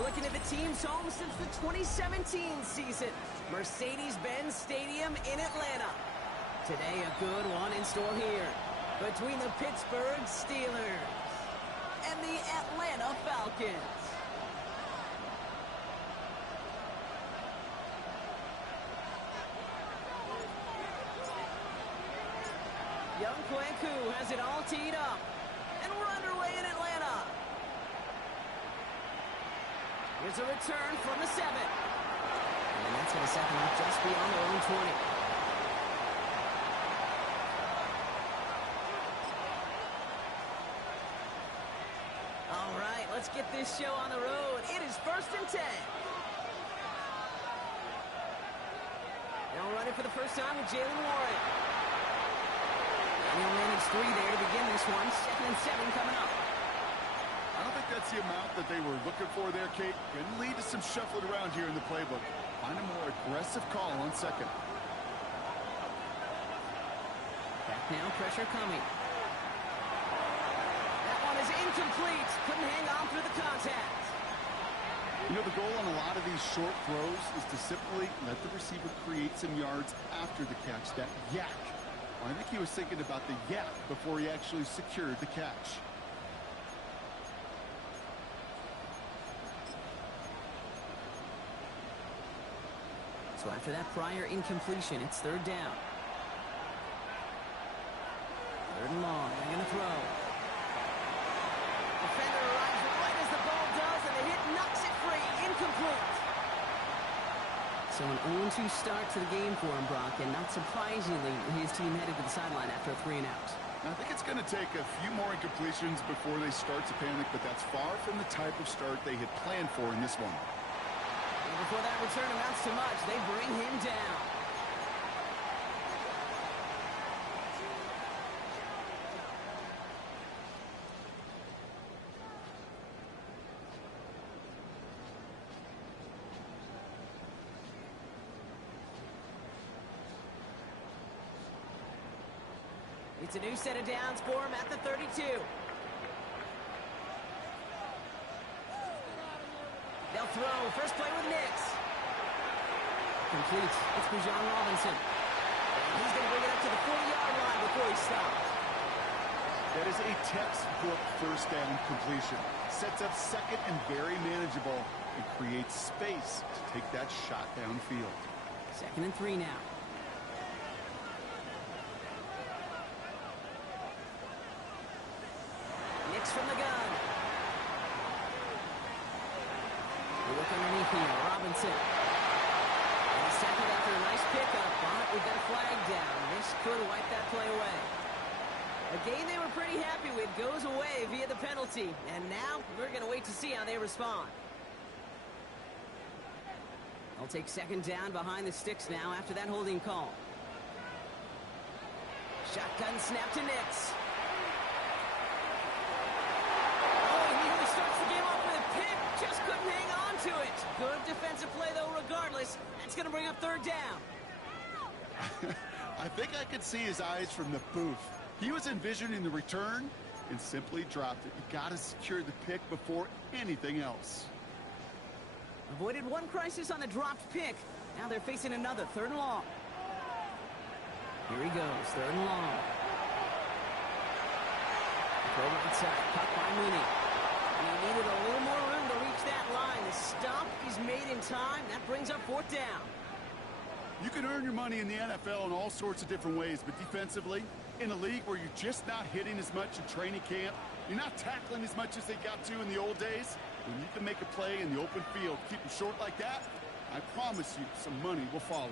We're looking at the team's home since the 2017 season, Mercedes-Benz Stadium in Atlanta. Today, a good one in store here between the Pittsburgh Steelers and the Atlanta Falcons. Young wk14 has it all teed up, and we're underway in Atlanta. Here's a return from the 7. And that's going to set them up just beyond their own 20. All right, let's get this show on the road. It is 1st and 10. They'll run it for the first time with Jalen Warren. And he'll manage 3 there to begin this one. 2nd and 7 coming up. I don't think that's the amount that they were looking for there, Kate. Can lead to some shuffling around here in the playbook. Find a more aggressive call on 2nd. Back now, pressure coming. That one is incomplete. Couldn't hang on through the contact. You know, the goal on a lot of these short throws is to simply let the receiver create some yards after the catch, that yak. Well, I think he was thinking about the yak before he actually secured the catch. So after that prior incompletion, it's 3rd down. 3rd and long. They're going to throw. Defender arrives right as the ball does, and the hit knocks it free. Incomplete. So an 0-2 start to the game for him, Brock, and not surprisingly, his team headed to the sideline after a 3-and-out. I think it's going to take a few more incompletions before they start to panic, but that's far from the type of start they had planned for in this one. Before that return amounts to much, they bring him down. It's a new set of downs for him at the 32. They'll throw. First play with Nix. Complete. It's Bijan Robinson. And he's going to bring it up to the 40-yard line before he stops. That is a textbook first down completion. Sets up 2nd and very manageable and creates space to take that shot downfield. 2nd and 3 now. Nix from the gun. Look underneath here, Robinson. And he's tackled after a nice pickup, but we've got a flag down. This could wipe that play away. A game they were pretty happy with goes away via the penalty, and now we're going to wait to see how they respond. They'll take 2nd down behind the sticks now after that holding call. Shotgun snap to Nix. Just couldn't hang on to it. Good defensive play, though, regardless. That's going to bring up 3rd down. I think I could see his eyes from the booth. He was envisioning the return and simply dropped it. You got to secure the pick before anything else. Avoided one crisis on the dropped pick. Now they're facing another 3rd and long. Here he goes, 3rd and long. Throw right side, caught by Mooney. And he needed a little more room to reach that line. The stop is made in time. That brings up 4th down. You can earn your money in the NFL in all sorts of different ways, but defensively, in a league where you're just not hitting as much in training camp, you're not tackling as much as they got to in the old days, when you can make a play in the open field, keep them short like that, I promise you some money will follow.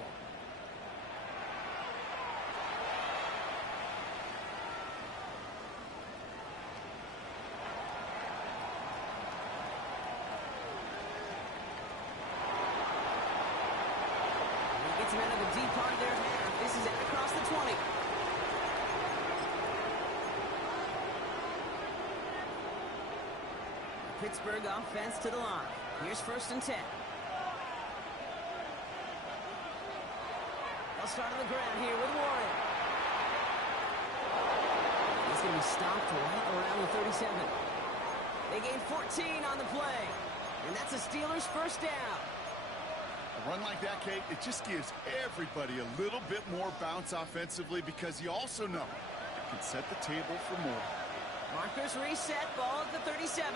Gets him out of the deep part of their half. This is out across the 20. Pittsburgh offense to the line. Here's 1st and 10. They'll start on the ground here with Warren. He's going to be stopped right around the 37. They gain 14 on the play. And that's a Steelers first down. A run like that, Kate, it just gives everybody a little bit more bounce offensively because you also know it can set the table for more. Markers reset, ball at the 37.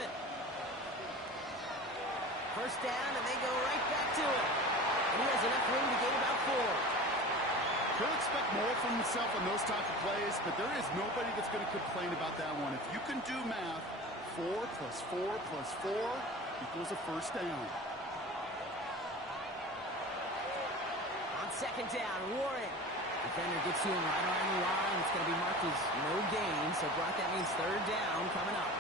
First down, and they go right back to it. And he has enough room to gain about 4. He'll expect more from himself on those type of plays, but there is nobody that's going to complain about that one. If you can do math, 4 plus 4 plus 4 equals a first down. On second down, Warren. Defender gets to him right around the line. It's going to be marked as no gain, so Brock, that means third down coming up.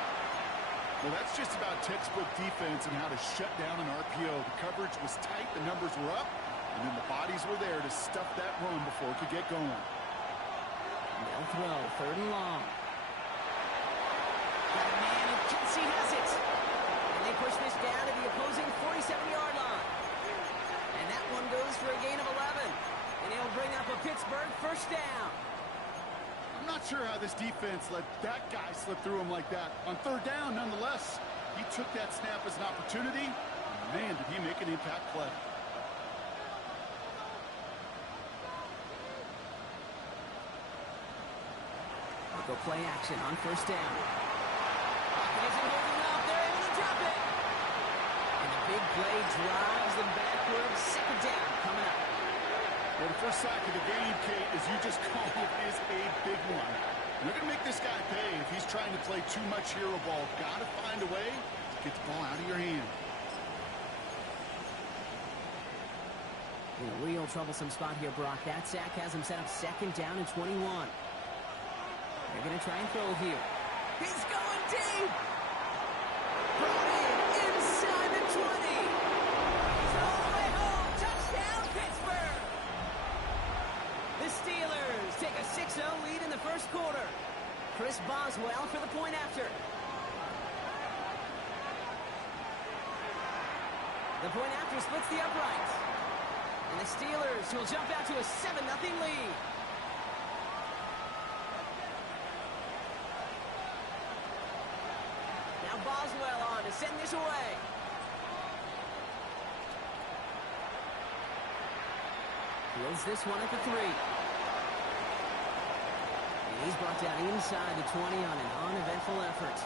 Well, that's just about textbook defense and how to shut down an RPO. The coverage was tight, the numbers were up, and then the bodies were there to stuff that run before it could get going. They'll throw, third and long. Got a man, and Kelsey has it. And they push this down to the opposing 47-yard line. And that one goes for a gain of 11. And he'll bring up a Pittsburgh first down. I'm not sure how this defense let that guy slip through him like that. On third down, nonetheless, he took that snap as an opportunity. And man, did he make an impact play. They'll go play action on first down. Pocket isn't holding up. They're able to drop it. And the big play drives them backwards. Second down coming up. Well, the first sack of the game, Kate, as you just called it, is a big one. You're going to make this guy pay if he's trying to play too much hero ball. Got to find a way to get the ball out of your hand. In a real troublesome spot here, Brock. That sack has him set up second down and 21. They're going to try and throw here. He's going deep! Brought in inside the 20. He's all the way home. Touchdown, Pittsburgh! The Steelers take a 6-0 lead in the first quarter. Chris Boswell for the point after. The point after splits the uprights. And the Steelers will jump out to a 7-0 lead. Now Boswell on to send this away. Fields this one at the 3. And he's brought down inside the 20 on an uneventful effort.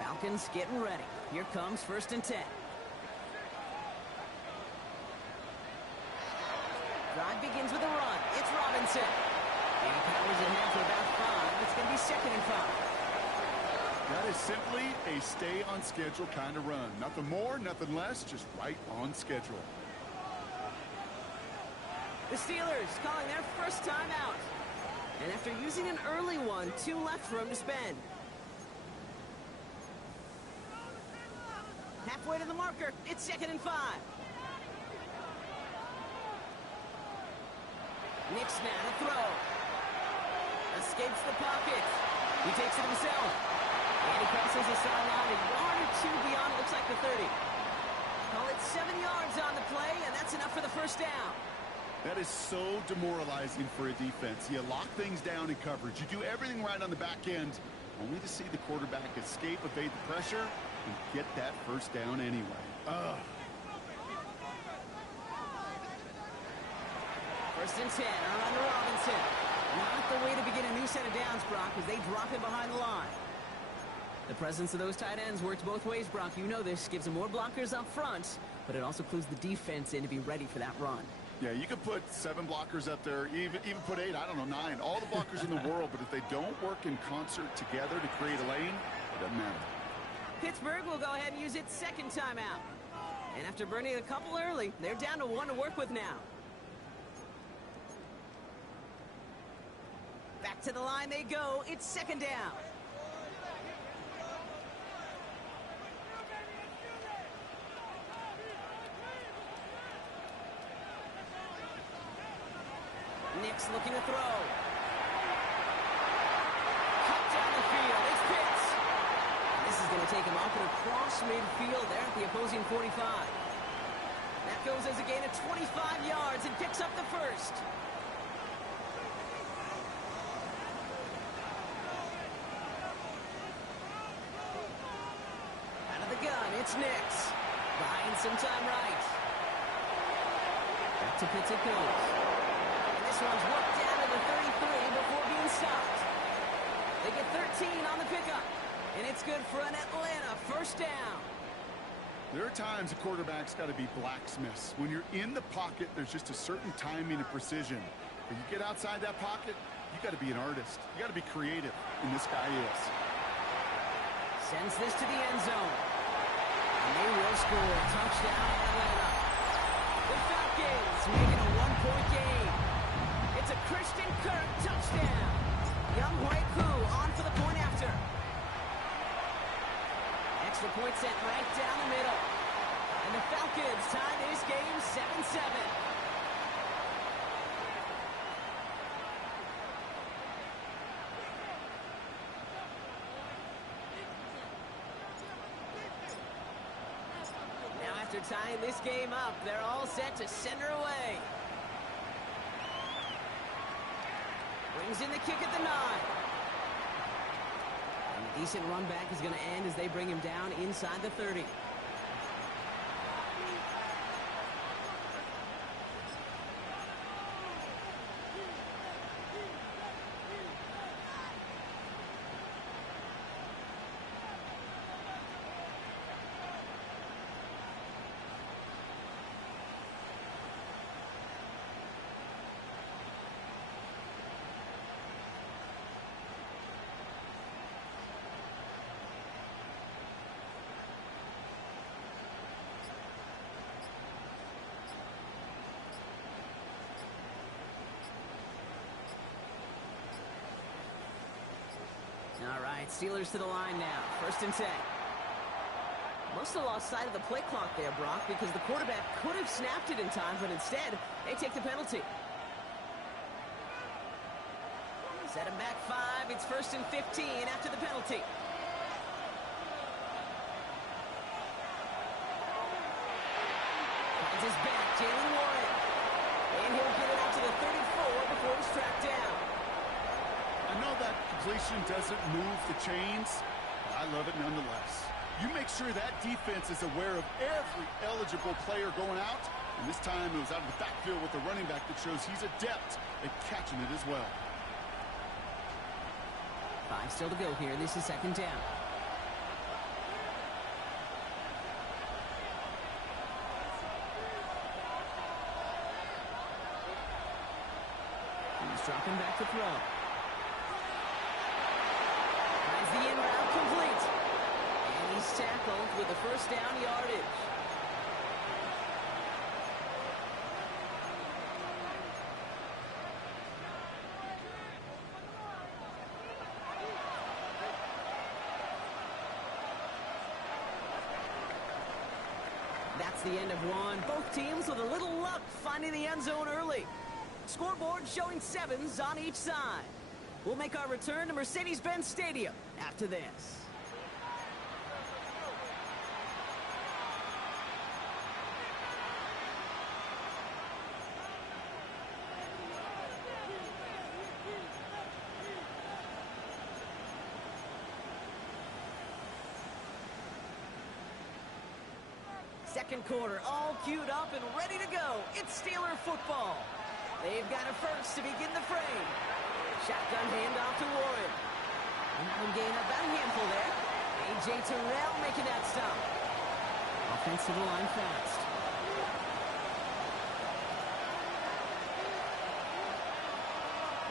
Falcons getting ready. Here comes first and 10. Drive begins with a run. It's Robinson. And he powers ahead for about 5. It's going to be second and 5. That is simply a stay-on-schedule kind of run. Nothing more, nothing less, just right on schedule. The Steelers calling their first time out. And after using an early one, 2 left for him to spend. Halfway to the marker, it's second and 5. Nick's now to throw. Escapes the pocket. He takes it himself. And he crosses the sideline a yard or 2 beyond, it looks like the 30. Call it 7 yards on the play, and that's enough for the first down. That is so demoralizing for a defense. You lock things down in coverage. You do everything right on the back end, only to see the quarterback escape, evade the pressure, and get that first down anyway. First and 10, around to Robinson. Not the way to begin a new set of downs, Brock, as they drop him behind the line. The presence of those tight ends works both ways, Brock. You know this. Gives them more blockers up front, but it also clues the defense in to be ready for that run. Yeah, you could put 7 blockers up there, even put 8, I don't know, 9. All the blockers in the world, but if they don't work in concert together to create a lane, it doesn't matter. Pittsburgh will go ahead and use its second timeout. And after burning a couple early, they're down to 1 to work with now. Back to the line they go. It's second down. Nick's looking to throw. Cut down the field. It's Pitts. This is going to take him off and across midfield there at the opposing 45. That goes as a gain of 25 yards and picks up the first. It's Nix. Buying some time right. Back to Pitts it goes. And this one's worked down to the 33 before being stopped. They get 13 on the pickup. And it's good for an Atlanta first down. There are times a quarterback's got to be blacksmiths. When you're in the pocket, there's just a certain timing and precision. When you get outside that pocket, you got to be an artist. You got to be creative, and this guy is. Sends this to the end zone. And they will score. Touchdown, Atlanta. The Falcons make it a one-point game. It's a Christian Kirk touchdown. Young Hui-Koo on for the point after. Extra point sent right down the middle. And the Falcons tie this game 7-7. Now after tying this game up, they're all set to send her away. Brings in the kick at the 9. A decent run back is going to end as they bring him down inside the 30. All right, Steelers to the line now. 1st and 10. Must have lost sight of the play clock there, Brock, because the quarterback could have snapped it in time, but instead, they take the penalty. Set him back 5. It's 1st and 15 after the penalty. Finds his back, Jalen Warren. And he'll get it out to the 34 before he's tracked down. I know that completion doesn't move the chains, but I love it nonetheless. You make sure that defense is aware of every eligible player going out, and this time it was out of the backfield with a running back that shows he's adept at catching it as well. 5 still to go here. This is 2nd down. He's dropping back to throw. The in route complete. And he's tackled with the 1st down yardage. That's the end of one. Both teams with a little luck finding the end zone early. Scoreboard showing 7s on each side. We'll make our return to Mercedes-Benz Stadium after this. Second quarter, all queued up and ready to go. It's Steeler football. They've got a first to begin the frame. Shotgun handoff to Warren. And will gain about a handful there. A.J. Terrell making that stop. Offense to the line fast.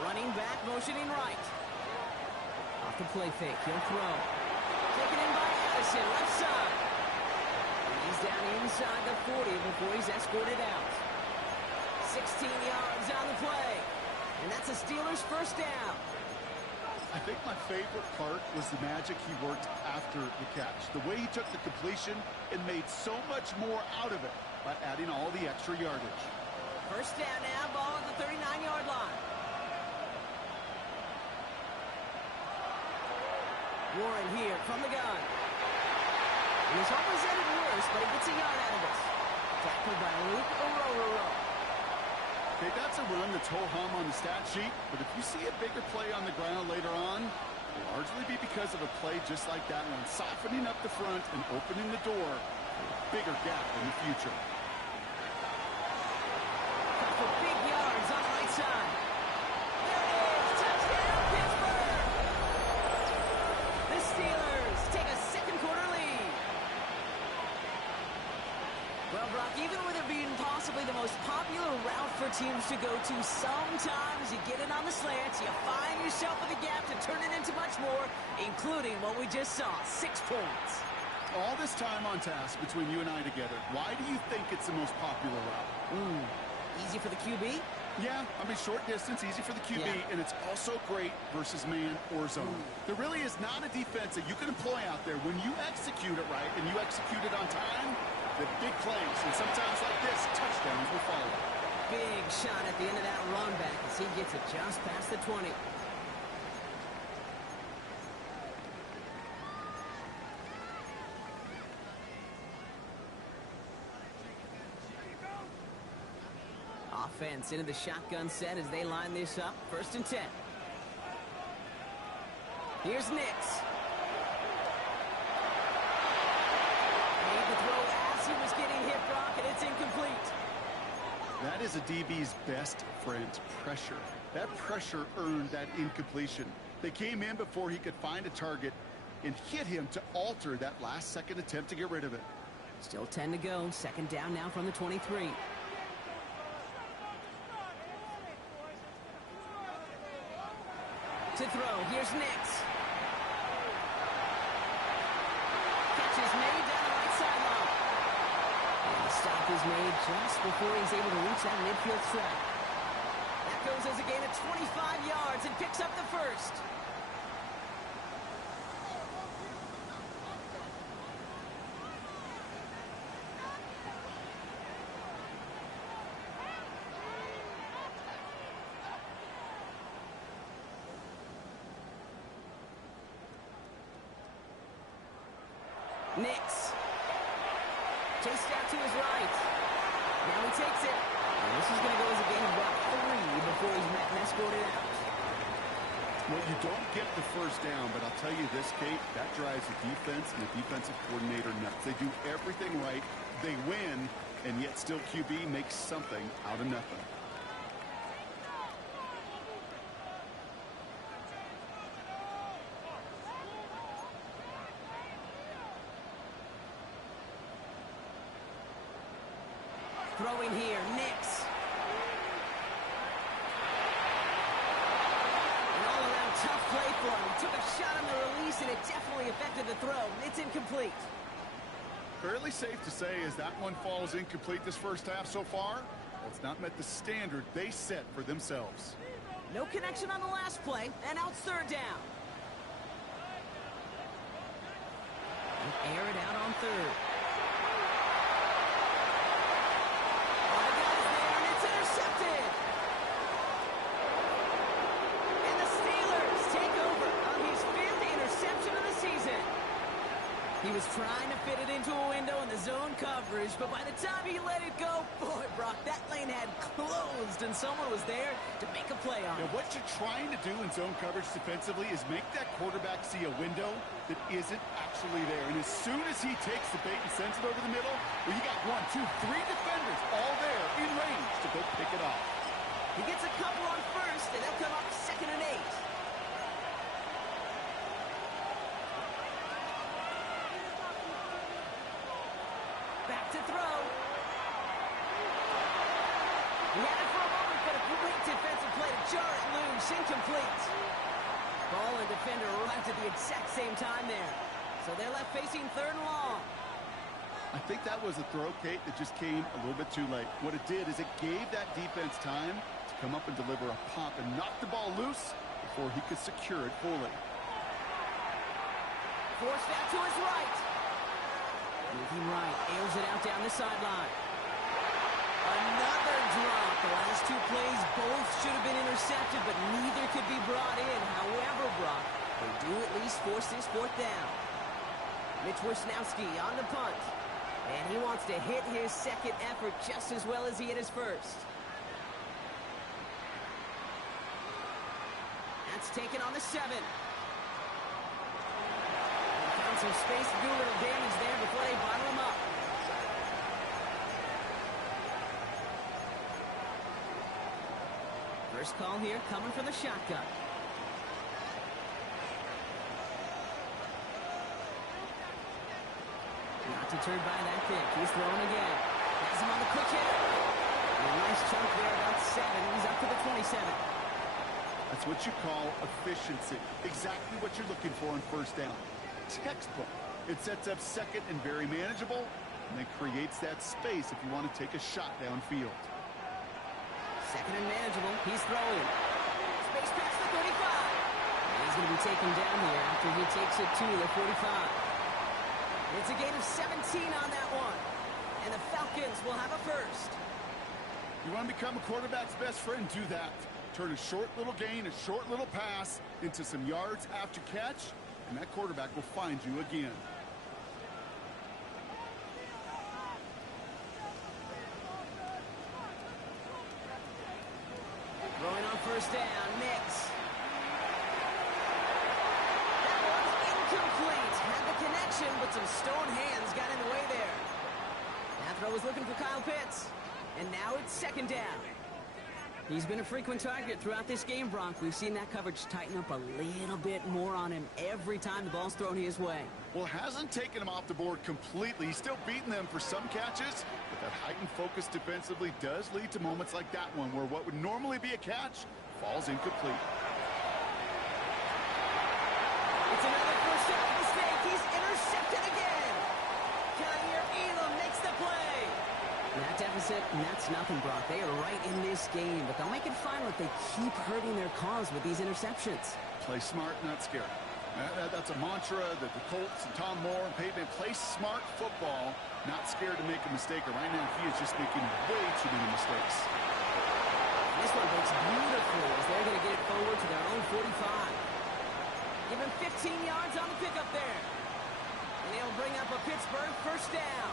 Running back, motioning right. Off the play fake, he'll throw. Taken in by Addison, left side. And he's down inside the 40 before he's escorted out. 16 yards on the play. And that's a Steelers first down. I think my favorite part was the magic he worked after the catch. The way he took the completion and made so much more out of it by adding all the extra yardage. First down now, ball at the 39-yard line. Warren here from the gun. He was almost headed worse, but he gets a yard out of this. Tackled by Luke Ororo. Okay, that's a run that's ho-hum on the stat sheet, but if you see a bigger play on the ground later on, largely be because of a play just like that one, softening up the front and opening the door for a bigger gap in the future. For big yards on the right side. There it is! Touchdown, Pittsburgh! The Steelers take a second-quarter lead. Well, Brock, even with it being possibly the most popular route for teams to go to, sometimes you get it on the slants, you find yourself with a gap to turn it into much more, including what we just saw, 6 points. All this time on task between you and I together, why do you think it's the most popular route? Easy for the QB? Yeah, I mean, short distance, easy for the QB, and it's also great versus man or zone. There really is not a defense that you can employ out there when you execute it right and you execute it on time. The big plays, and sometimes like this, touchdowns will follow. Big shot at the end of that run back as he gets it just past the 20. Offense into the shotgun set as they line this up. 1st and 10. Here's Nix. Made the throw as he was getting hit, Brock, and it's incomplete. That is a DB's best friend, pressure. That pressure earned that incompletion. They came in before he could find a target and hit him to alter that last-second attempt to get rid of it. Still 10 to go. 2nd down now from the 23. To throw. Here's Nix. Catch is made down the right sideline. And the stop is made just before he's able to reach that midfield strike. That goes as a gain of 25 yards and picks up the first. Nix. Chased out to his right. Now he takes it. And this is going to go as a gain of about 3 before he's met and escorted out. Well, you don't get the first down, but I'll tell you this, Kate, that drives the defense and the defensive coordinator nuts. They do everything right. They win, and yet still QB makes something out of nothing. Throwing here, Nix. An all-around tough play for him. He took a shot on the release, and it definitely affected the throw. It's incomplete. Fairly safe to say as that one falls incomplete this first half so far, well, it's not met the standard they set for themselves. No connection on the last play, and out 3rd down. And air it out on 3rd. He was trying to fit it into a window in the zone coverage, but by the time he let it go, boy, Brock, that lane had closed, and someone was there to make a play on it. What you're trying to do in zone coverage defensively is make that quarterback see a window that isn't actually there. And as soon as he takes the bait and sends it over the middle, well, you got 1, 2, 3 defenders all there in range to go pick it off. He gets a couple on 1st, and they'll come up 2nd and 8. Back to throw. He had it for a moment, but a great defensive play to jar it loose. Incomplete. Ball and defender arrived at the exact same time there. So they're left facing 3rd and long. I think that was a throw, Kate, that just came a little bit too late. What it did is it gave that defense time to come up and deliver a pop and knock the ball loose before he could secure it fully. Forced out to his right. Moving right, airs it out down the sideline. Another drop. The last 2 plays both should have been intercepted, but neither could be brought in. However, Brock, they do at least force this 4th down. Mitch Wisnowski on the punt. And he wants to hit his 2nd effort just as well as he hit his 1st. That's taken on the 7. Found some space to do a little damage there before they bottle him up. First call here coming from the shotgun. Not deterred by that pick. He's throwing again. Has him on the quick hit. And a nice chunk there, about 7. He's up to the 27. That's what you call efficiency. Exactly what you're looking for on first down. Textbook. It sets up second and very manageable, and it creates that space if you want to take a shot downfield. Second and manageable. He's throwing. Space past the 35. And he's going to be taken down here after he takes it to the 45. It's a gain of 17 on that one. And the Falcons will have a first. You want to become a quarterback's best friend? Do that. Turn a short little gain, a short little pass into some yards after catch, and that quarterback will find you again. Throwing on first down, Nix. That one's incomplete. Had the connection, but some stone hands got in the way there. That throw was looking for Kyle Pitts. And now it's second down. He's been a frequent target throughout this game, Bronk. We've seen that coverage tighten up a little bit more on him every time the ball's thrown his way. Well, hasn't taken him off the board completely. He's still beating them for some catches, but that heightened focus defensively does lead to moments like that one where what would normally be a catch falls incomplete. It's another first down mistake. He's intercepted again. Khalil Elam makes the play. That deficit, and that's nothing, Brock. They are right in this game, but they'll make it fine if they keep hurting their cause with these interceptions. Play smart, not scared. That's a mantra that the Colts and Tom Moore and Peyton play smart football, not scared to make a mistake. And right now, he is just making way too many mistakes. This one breaks beautifully as they're going to get it forward to their own 45. Give him 15 yards on the pickup there. And they'll bring up a Pittsburgh first down.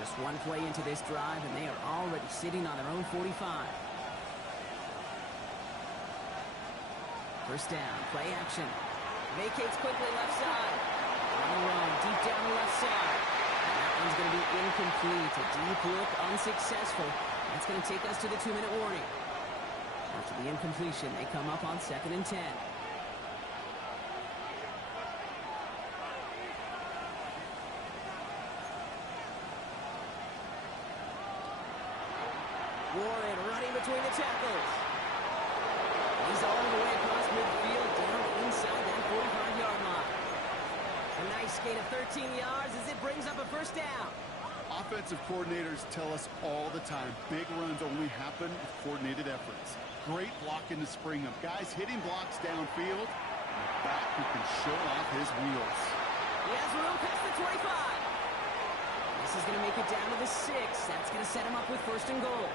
Just one play into this drive, and they are already sitting on their own 45. First down, play action. Vacates quickly left side. On the run, deep down the left side. And that one's going to be incomplete. A deep look, unsuccessful. That's going to take us to the 2-minute warning. After the incompletion, they come up on 2nd and 10. Warren running between the tackles. He's all the way across midfield, down inside that 45-yard line. A nice gain of 13 yards as it brings up a first down. Offensive coordinators tell us all the time, big runs only happen with coordinated efforts. Great blocking to spring them. Guys hitting blocks downfield, and a back who can show off his wheels. He has room past the 25. This is going to make it down to the 6. That's going to set him up with first and goal.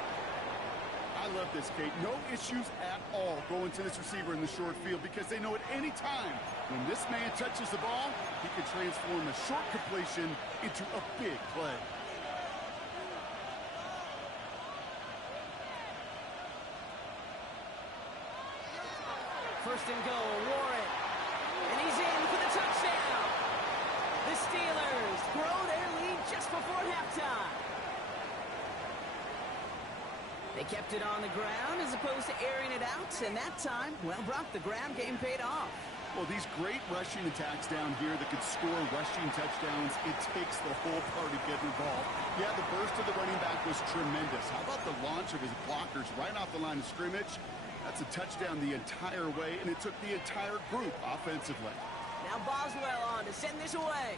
I love this, Kate. No issues at all going to this receiver in the short field because they know at any time when this man touches the ball, he can transform a short completion into a big play. First and goal, Warren. And he's in for the touchdown. The Steelers grow their lead just before halftime. They kept it on the ground as opposed to airing it out, and that time, well, Brock, the ground game paid off. Well, these great rushing attacks down here that could score rushing touchdowns, it takes the whole party getting involved. Yeah, the burst of the running back was tremendous. How about the launch of his blockers right off the line of scrimmage? That's a touchdown the entire way, and it took the entire group offensively. Now Boswell on to send this away.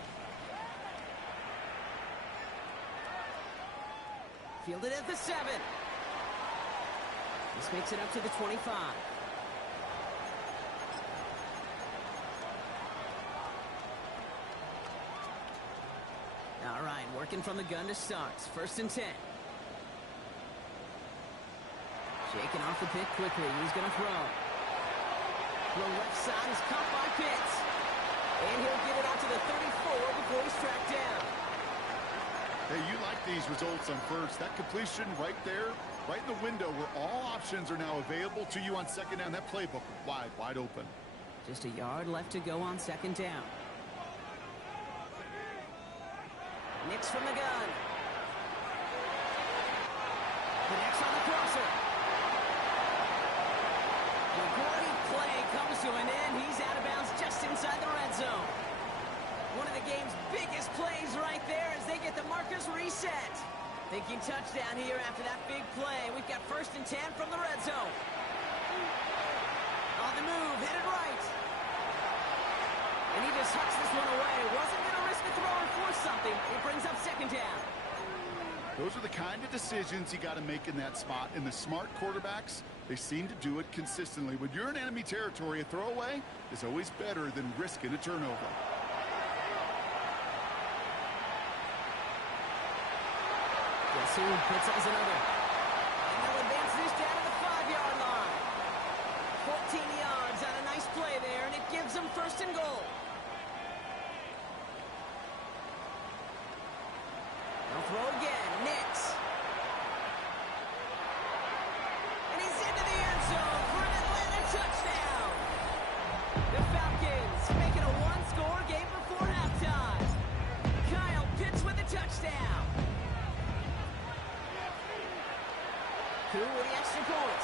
Fielded at the 7. This makes it up to the 25. All right, working from the gun to start. First and 10. Shaking off the pick quickly. He's going to throw. The left side is caught by Pitts. And he'll get it out to the 34 before he's tracked down. Hey, you like these results on first. That completion right there, right in the window where all options are now available to you on second down. That playbook wide open. Just a yard left to go on second down. Nix from the gun. Connects on the crosser. And a great play comes to an end. He's out of bounds just inside the red zone. One of the game's biggest plays right there as they get the markers reset. Thinking touchdown here after that big play. We've got 1st and 10 from the red zone. On the move, headed right. And he just hucks this one away. Wasn't going to risk a throw or force something. It brings up 2nd down. Those are the kind of decisions you got to make in that spot. And the smart quarterbacks, they seem to do it consistently. When you're in enemy territory, a throwaway is always better than risking a turnover. Guess who puts us another? And they'll advance this down to the 5-yard line. 14 yards on a nice play there, and it gives them 1st and goal. They'll throw again. Nix. And he's into the end zone for an Atlanta touchdown. The Falcons making a 1-score game before halftime. Kyle Pitts with a touchdown. Who with the extra point.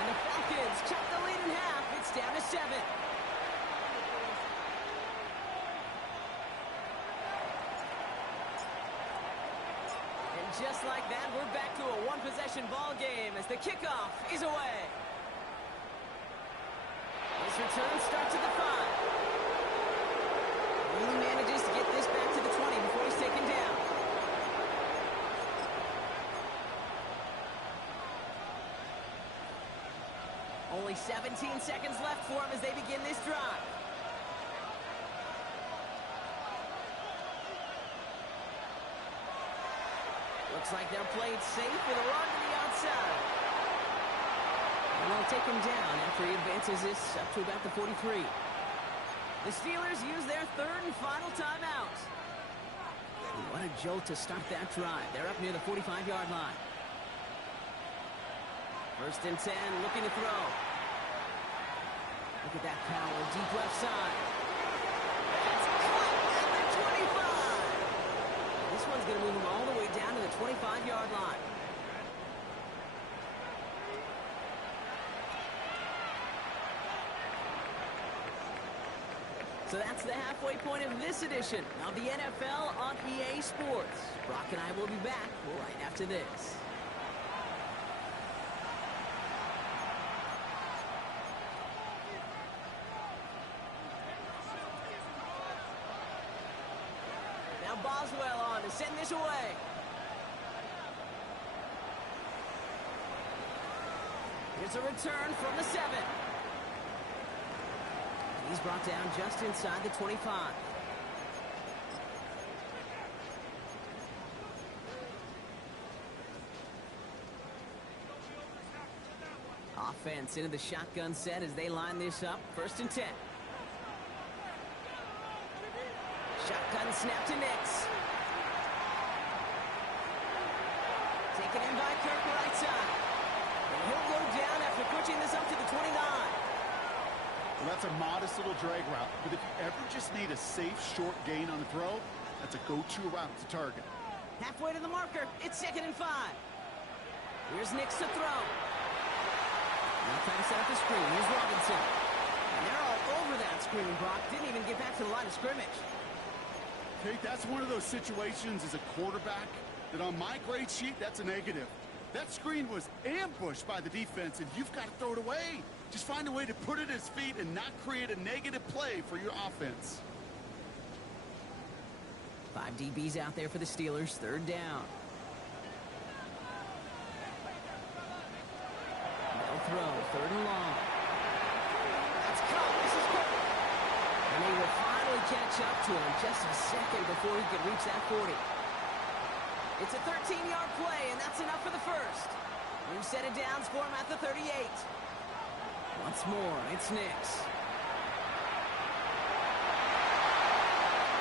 And the Falcons cut the lead in half. It's down to 7. And just like that, we're back to a 1-possession ball game as the kickoff is away. This return starts at the 5. He manages to get this back to the 20 before he's taken down. Only 17 seconds left for him as they begin this drive. Looks like they're played safe with a run to the outside. And they'll take him down after he advances this up to about the 43. The Steelers use their 3rd and final timeout. And what a jolt to start that drive. They're up near the 45-yard line. 1st and 10, looking to throw. Look at that power, deep left side. That's caught at the 25. This one's going to move him all the way down to the 25-yard line. So that's the halfway point of this edition of the NFL on EA Sports. Brock and I will be back right after this. Boswell on to send this away. Here's a return from the 7. He's brought down just inside the 25. Offense into the shotgun set as they line this up. 1st and 10. Shotgun snap to Nix. Taken in by Kirk right side. And he'll go down after pushing this up to the 29. Well, that's a modest little drag route. But if you ever just need a safe, short gain on the throw, that's a go-to route to target. Halfway to the marker. It's 2nd and 5. Here's Nix to throw. Now trying to set up the screen. Here's Robinson. And they're all over that screen, Brock. Didn't even get back to the line of scrimmage. Okay, that's one of those situations as a quarterback that on my grade sheet, that's a negative. That screen was ambushed by the defense, and you've got to throw it away. Just find a way to put it at his feet and not create a negative play for your offense. 5 DBs out there for the Steelers. 3rd down. They'll throw. 3rd and long. That's caught. This is quick. And he will finally catch up to him just a second before he could reach that 40. It's a 13-yard play, and that's enough for the 1st. We've set it down for him at the 38. Once more, it's Nix.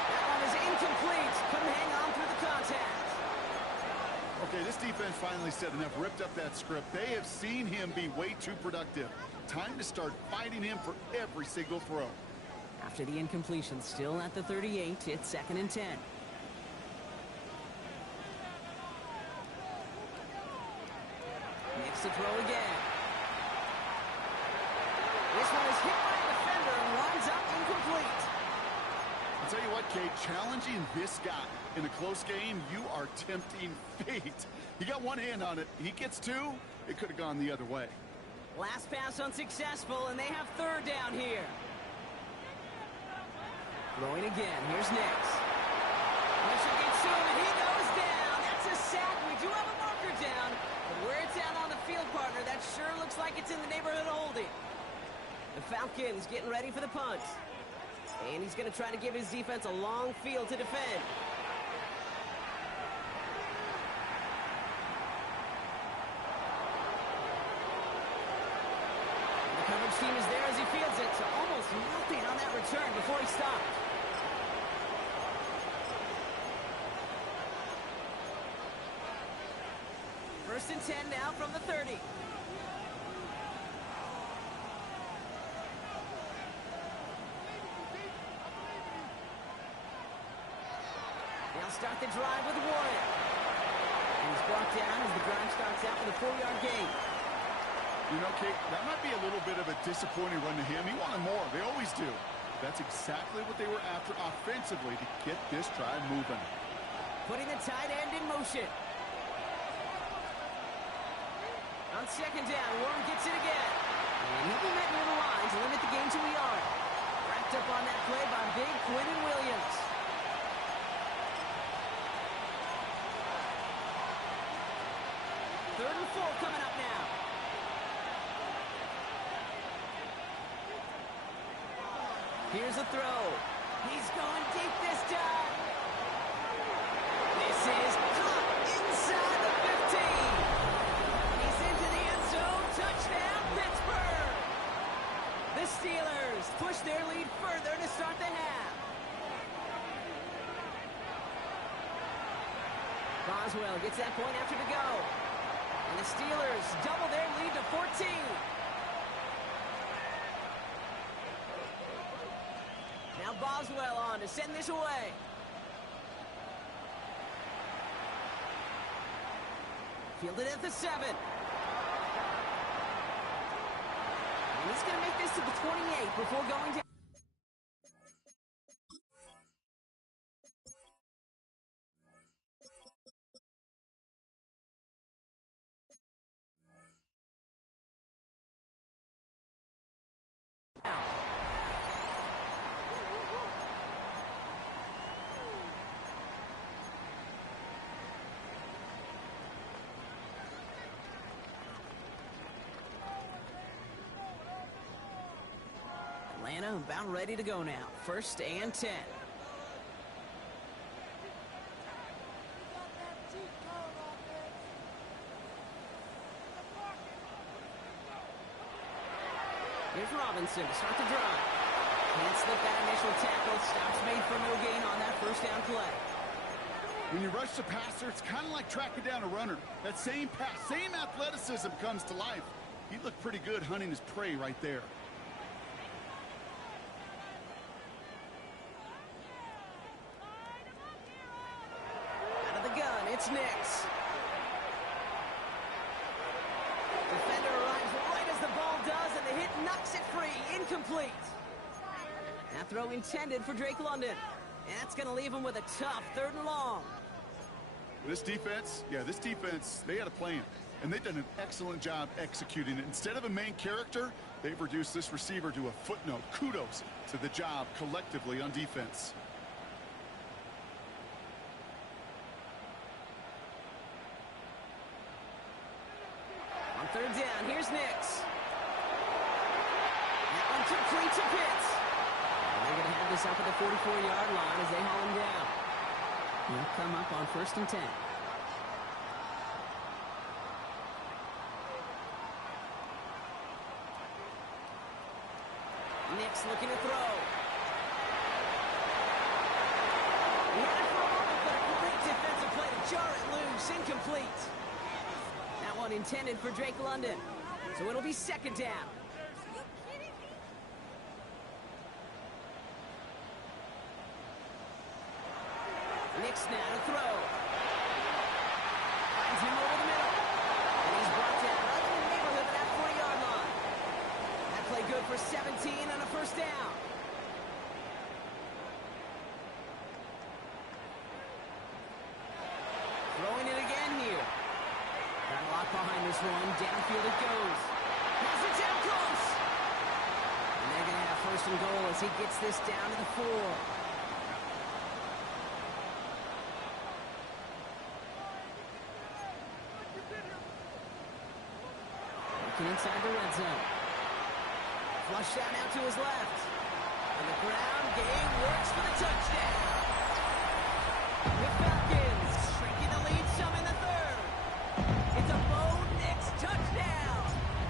That one is incomplete. Couldn't hang on through the contact. Okay, this defense finally said enough, ripped up that script. They have seen him be way too productive. Time to start fighting him for every single throw. After the incompletion, still at the 38, it's 2nd and 10. to throw again. This one is hit by a defender and winds up incomplete. I'll tell you what, Kate, challenging this guy in a close game, you are tempting fate. He got one hand on it. He gets two, it could have gone the other way. Last pass unsuccessful, and they have third down here. Throwing again. Here's Nix. Pressure gets to him, and he goes down. That's a sack. We do have a marker down. But where it's at on the field, partner, that sure looks like it's in the neighborhood of holding. The Falcons getting ready for the punt. And he's going to try to give his defense a long field to defend. And the coverage team is there as he fields it, so almost nothing on that return before he stopped. First and 10 now from the 30. They'll start the drive with Warren. And he's brought down as the drive starts out with a 4-yard gain. You know, Kate, that might be a little bit of a disappointing run to him. He wanted more. They always do. That's exactly what they were after offensively to get this drive moving. Putting the tight end in motion. On second down, Warren gets it again. And he'll be met near the line to limit the game to a yard. Wrapped up on that play by big Quinnen Williams. Third and 4 coming up now. Here's a throw. He's going deep this time. This is caught inside the 15. He's into the end zone. Touchdown, Pittsburgh. The Steelers push their lead further to start the half. Boswell gets that point after to go. And the Steelers double their lead to 14. Now Boswell on to send this away. Fielded at the 7. And he's going to make this to the 28 before going to... Atlanta about ready to go now. First and 10. Here's Robinson to start the drive. Can't slip that initial tackle. Stops made for no gain on that first down play. When you rush the passer, it's kind of like tracking down a runner. That same pass, same athleticism comes to life. He looked pretty good hunting his prey right there. It's Nix. Defender arrives right as the ball does, and the hit knocks it free. Incomplete. That throw intended for Drake London. And that's going to leave him with a tough 3rd and long. This defense, they had a plan. And they've done an excellent job executing it. Instead of a main character, they've reduced this receiver to a footnote. Kudos to the job collectively on defense. On 3rd down, here's Nix. That one complete to Pitts. And they're going to have this up at the 44-yard line as they haul him down. He'll come up on 1st and 10. Nix looking to throw. He had it for a moment, but a great defensive play to jar it loose. Incomplete. That one intended for Drake London. So it'll be 2nd down. Nix now to throw. Finds him over the middle. And he's brought down right in the for 17 on a first down. Throwing it again here. Got a lot behind this one. Downfield it goes. Has it down close. And they're going to have first and goal as he gets this down to the 4. Working inside the red zone. Flushed out now to his left. On the ground, game works for the touchdown. The Falcons shrinking the lead some in the third. It's a Bo Nix touchdown.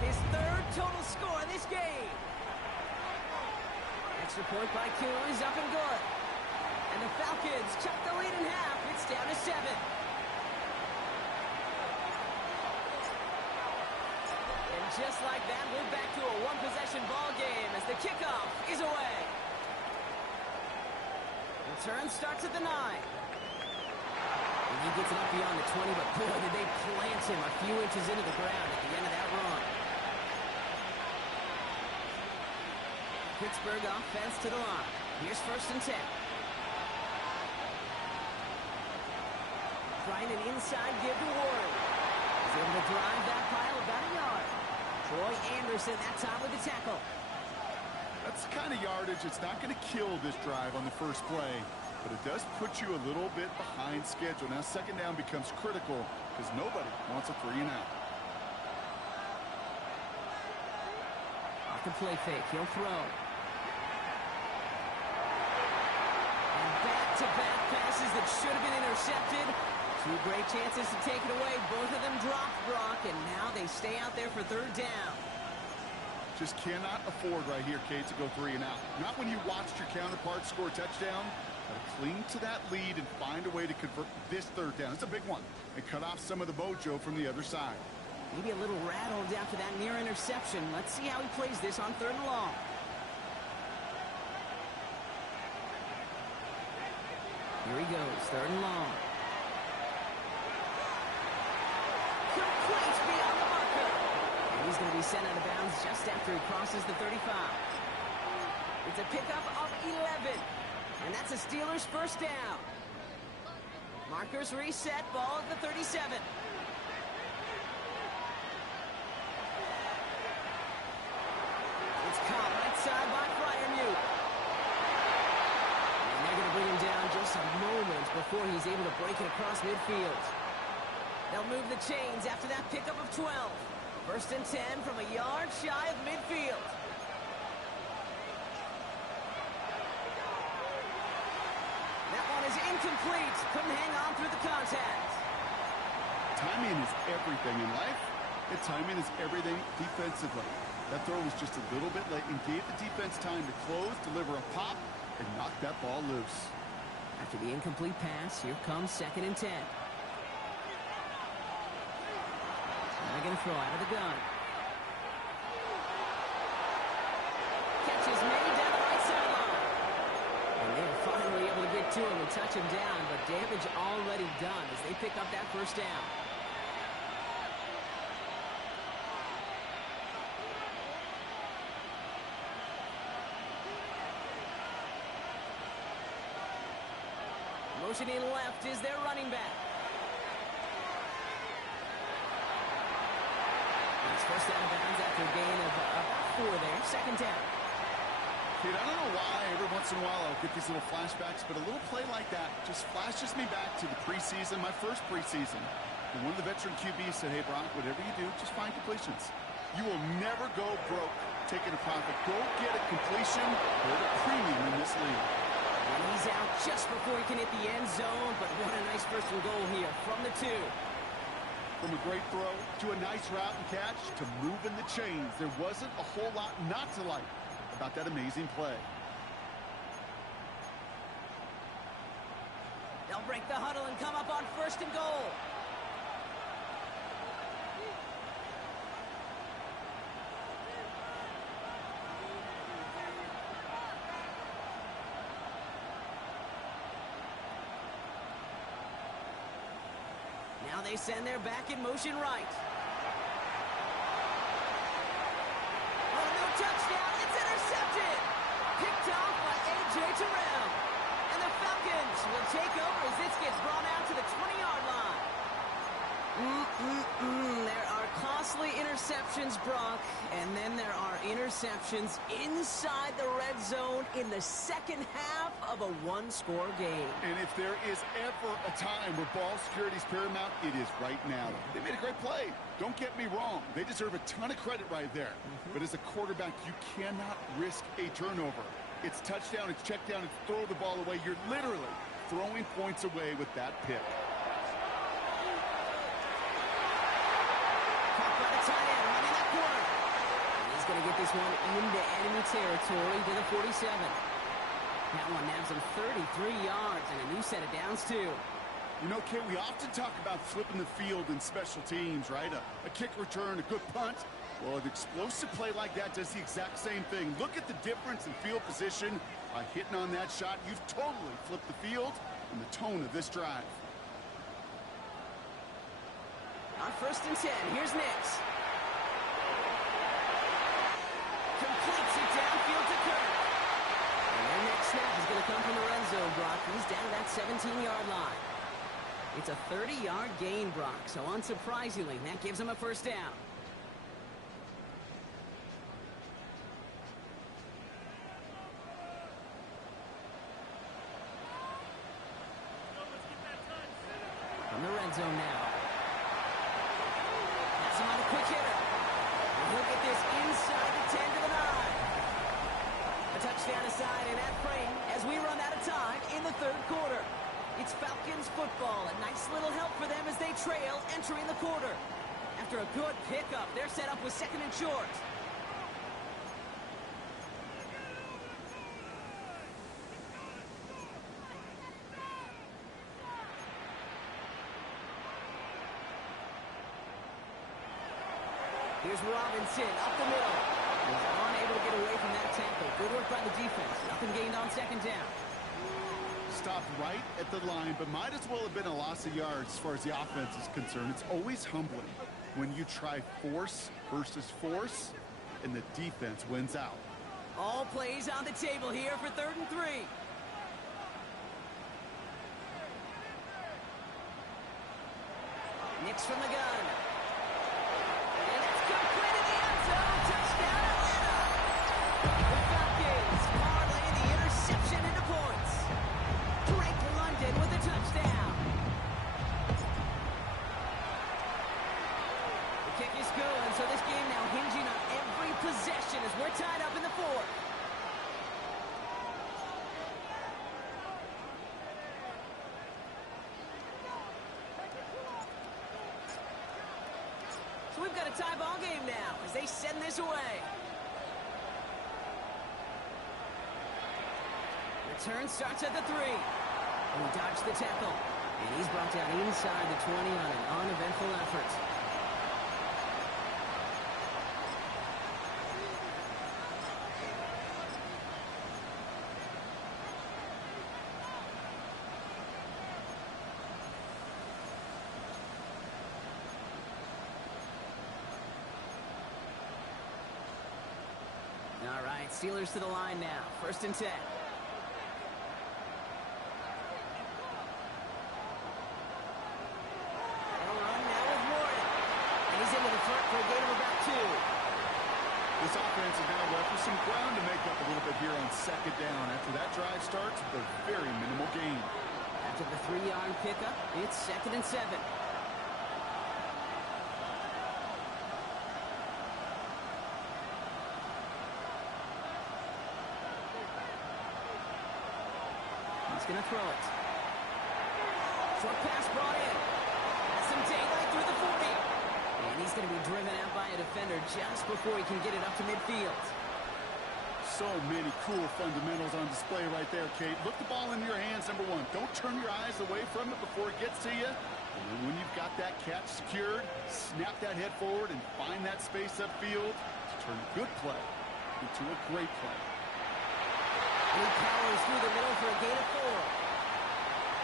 His third total score of this game. Extra point by Q is up and good. And the Falcons chop the lead in half. It's down to 7. And just like that, we're back to a one-possession ball game as the kickoff is away. Return starts at the 9. And he gets it up beyond the 20, but boy, did they plant him a few inches into the ground at the end of that run. Pittsburgh offense to the line. Here's first and 10. Trying an inside give to Ward. He's able to drive that pile about a yard. Troy Anderson that time with the tackle. That's the kind of yardage it's not going to kill this drive on the first play, but it does put you a little bit behind schedule. Now second down becomes critical because nobody wants a 3 and out. Off the play fake, he'll throw. And back-to-back passes that should have been intercepted. 2 great chances to take it away. Both of them dropped, Brock, and now they stay out there for third down. Just cannot afford right here, Kate, to go 3 and out. Not when you watched your counterpart score a touchdown. Gotta cling to that lead and find a way to convert this third down. It's a big one. And cut off some of the mojo from the other side. Maybe a little rattled after that near interception. Let's see how he plays this on third and long. Here he goes, third and long. Complete beyond the marker. And he's going to be sent out of bounds just after he crosses the 35. It's a pickup of 11. And that's a Steelers first down. Markers reset, ball at the 37. It's caught right side by Freiermuth. And they're going to bring him down just a moment before he's able to break it across midfield. They'll move the chains after that pickup of 12. First and 10 from a yard shy of midfield. That one is incomplete. Couldn't hang on through the contact. Timing is everything in life, and timing is everything defensively. That throw was just a little bit late and gave the defense time to close, deliver a pop, and knock that ball loose. After the incomplete pass, here comes second and 10. They're going to throw out of the gun. Catch is made down the right sideline. And they were finally able to get to him and touch him down, but damage already done as they pick up that first down. Motioning left is their running back. It's first out of bounds after a gain of 4 there. Second down. Kid, I don't know why every once in a while I'll get these little flashbacks, but a little play like that just flashes me back to the preseason, my first preseason. And one of the veteran QBs said, hey, Brock, whatever you do, just find completions. You will never go broke taking a profit. Go get a completion or a premium in this league. And he's out just before he can hit the end zone, but what a nice first and goal here from the 2. From a great throw to a nice route and catch to moving the chains. There wasn't a whole lot not to like about that amazing play. They'll break the huddle and come up on first and goal. Now they send their back in motion right. Oh, no touchdown. It's completions, Brock, and then there are interceptions inside the red zone in the second half of a one-score game. And if there is ever a time where ball security is paramount, it is right now. They made a great play. Don't get me wrong. They deserve a ton of credit right there. But as a quarterback, you cannot risk a turnover. It's touchdown, it's check down, it's throw the ball away. You're literally throwing points away with that pick. Caught by the tight end, running that corner. And he's going to get this one into enemy territory to the 47. That one nabs him 33 yards and a new set of downs, too. You know, Kate, we often talk about flipping the field in special teams, right? A kick return, a good punt. Well, an explosive play like that does the exact same thing. Look at the difference in field position. By hitting on that shot, you've totally flipped the field and the tone of this drive. On 1st and 10, here's Nix. Completes it downfield to Kirk. And their next snap is going to come from the red zone, Brock. He's down to that 17-yard line. It's a 30-yard gain, Brock, so unsurprisingly, that gives him a first down. From the red zone now. That's him on a quick hitter. And he'll get this inside the 10 to the 9. A touchdown aside in that frame as we run out of time in the third quarter. It's Falcons football. A nice little help for them as they trail entering the quarter. After a good pickup, they're set up with 2nd and short. Here's Robinson up the middle. He's unable to get away from that tackle. Good work by the defense. Nothing gained on 2nd down. Stopped right at the line, but might as well have been a loss of yards as far as the offense is concerned. It's always humbling when you try force versus force, and the defense wins out. All plays on the table here for 3rd and 3. Nix from the gun. And it's complete in the end zone. Touchdown, Atlanta. The Falcons parlay the interception into points. Drake London with a touchdown. The kick is good, and so this game now hinging on every possession as we're tied up in the 4th. So we've got a tie ball game now as they send this away. Return starts at the 3. And he dodged the tackle. And he's brought down inside the 20 on an uneventful effort. All right, Steelers to the line now. 1st and 10. They'll run now with Warren. And he's into the front for a gain of about 2. This offense is now left with some ground to make up a little bit here on 2nd down. After that drive starts, with a very minimal gain. After the 3-yard pickup, it's 2nd and 7. He's going to throw it. Short pass brought in. Has some daylight through the 40. And he's going to be driven out by a defender just before he can get it up to midfield. So many cool fundamentals on display right there, Kate. Look the ball into your hands, number 1. Don't turn your eyes away from it before it gets to you. And then when you've got that catch secured, snap that head forward and find that space upfield to turn a good play into a great play. And he powers through the middle for a gain of 4.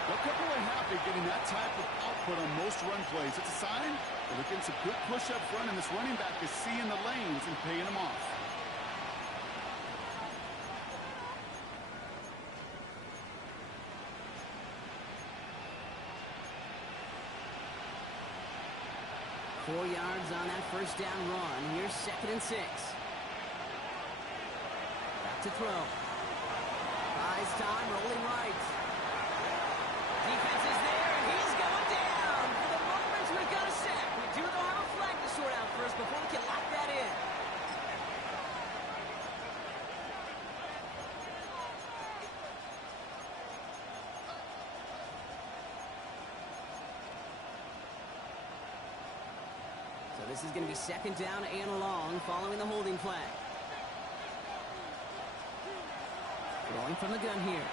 They'll come away happy getting that type of output on most run plays. It's a sign that they're getting some good push up front, and this running back is seeing the lanes and paying them off. 4 yards on that first down run. Here's 2nd and 6. Back to throw. Buys time, rolling right. Defense is there, and he's going down. For the moment, we've got a sack. We do, though, have a flag to sort out first before we can lock that in. So this is going to be 2nd down and long following the holding flag. Throwing from the gun here.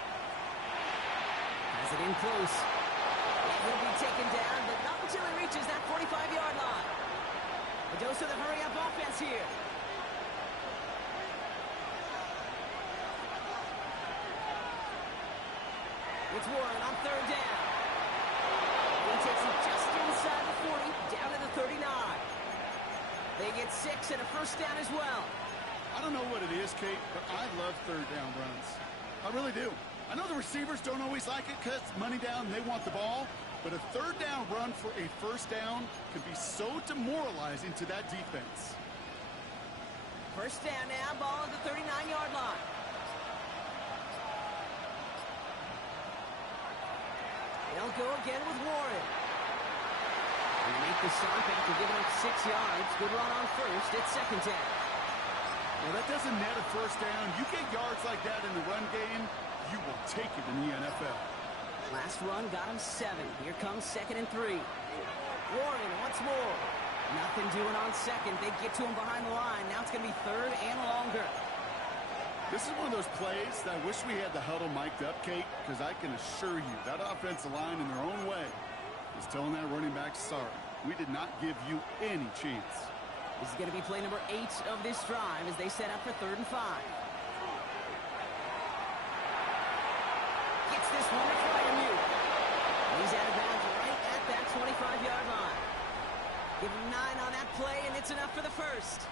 Has it in close. And he'll be taken down, but not until he reaches that 45-yard line. A dose of the hurry-up offense here. It's Warren on 3rd down. He takes it just inside the 40, down to the 39. They get 6 and a first down as well. I don't know what it is, Kate, but I love 3rd down runs. I really do. I know the receivers don't always like it because it's money down and they want the ball, but a 3rd down run for a first down can be so demoralizing to that defense. First down now, ball at the 39-yard line. They'll go again with Warren. And make the stop after giving up 6 yards. Good run on first. It's 2nd down. Well, that doesn't net a first down. You get yards like that in the run game, you will take it in the NFL. Last run got him 7. Here comes 2nd and 3. Warren once more. Nothing doing on 2nd. They get to him behind the line. Now it's going to be 3rd and longer. This is one of those plays that I wish we had the huddle mic'd up, Kate, because I can assure you that offensive line in their own way is telling that running back, sorry, we did not give you any chance. This is going to be play number 8 of this drive as they set up for 3rd and 5. Gets this one to Freiermuth. He's out of bounds right at that 25-yard line. Give him 9 on that play, and it's enough for the first.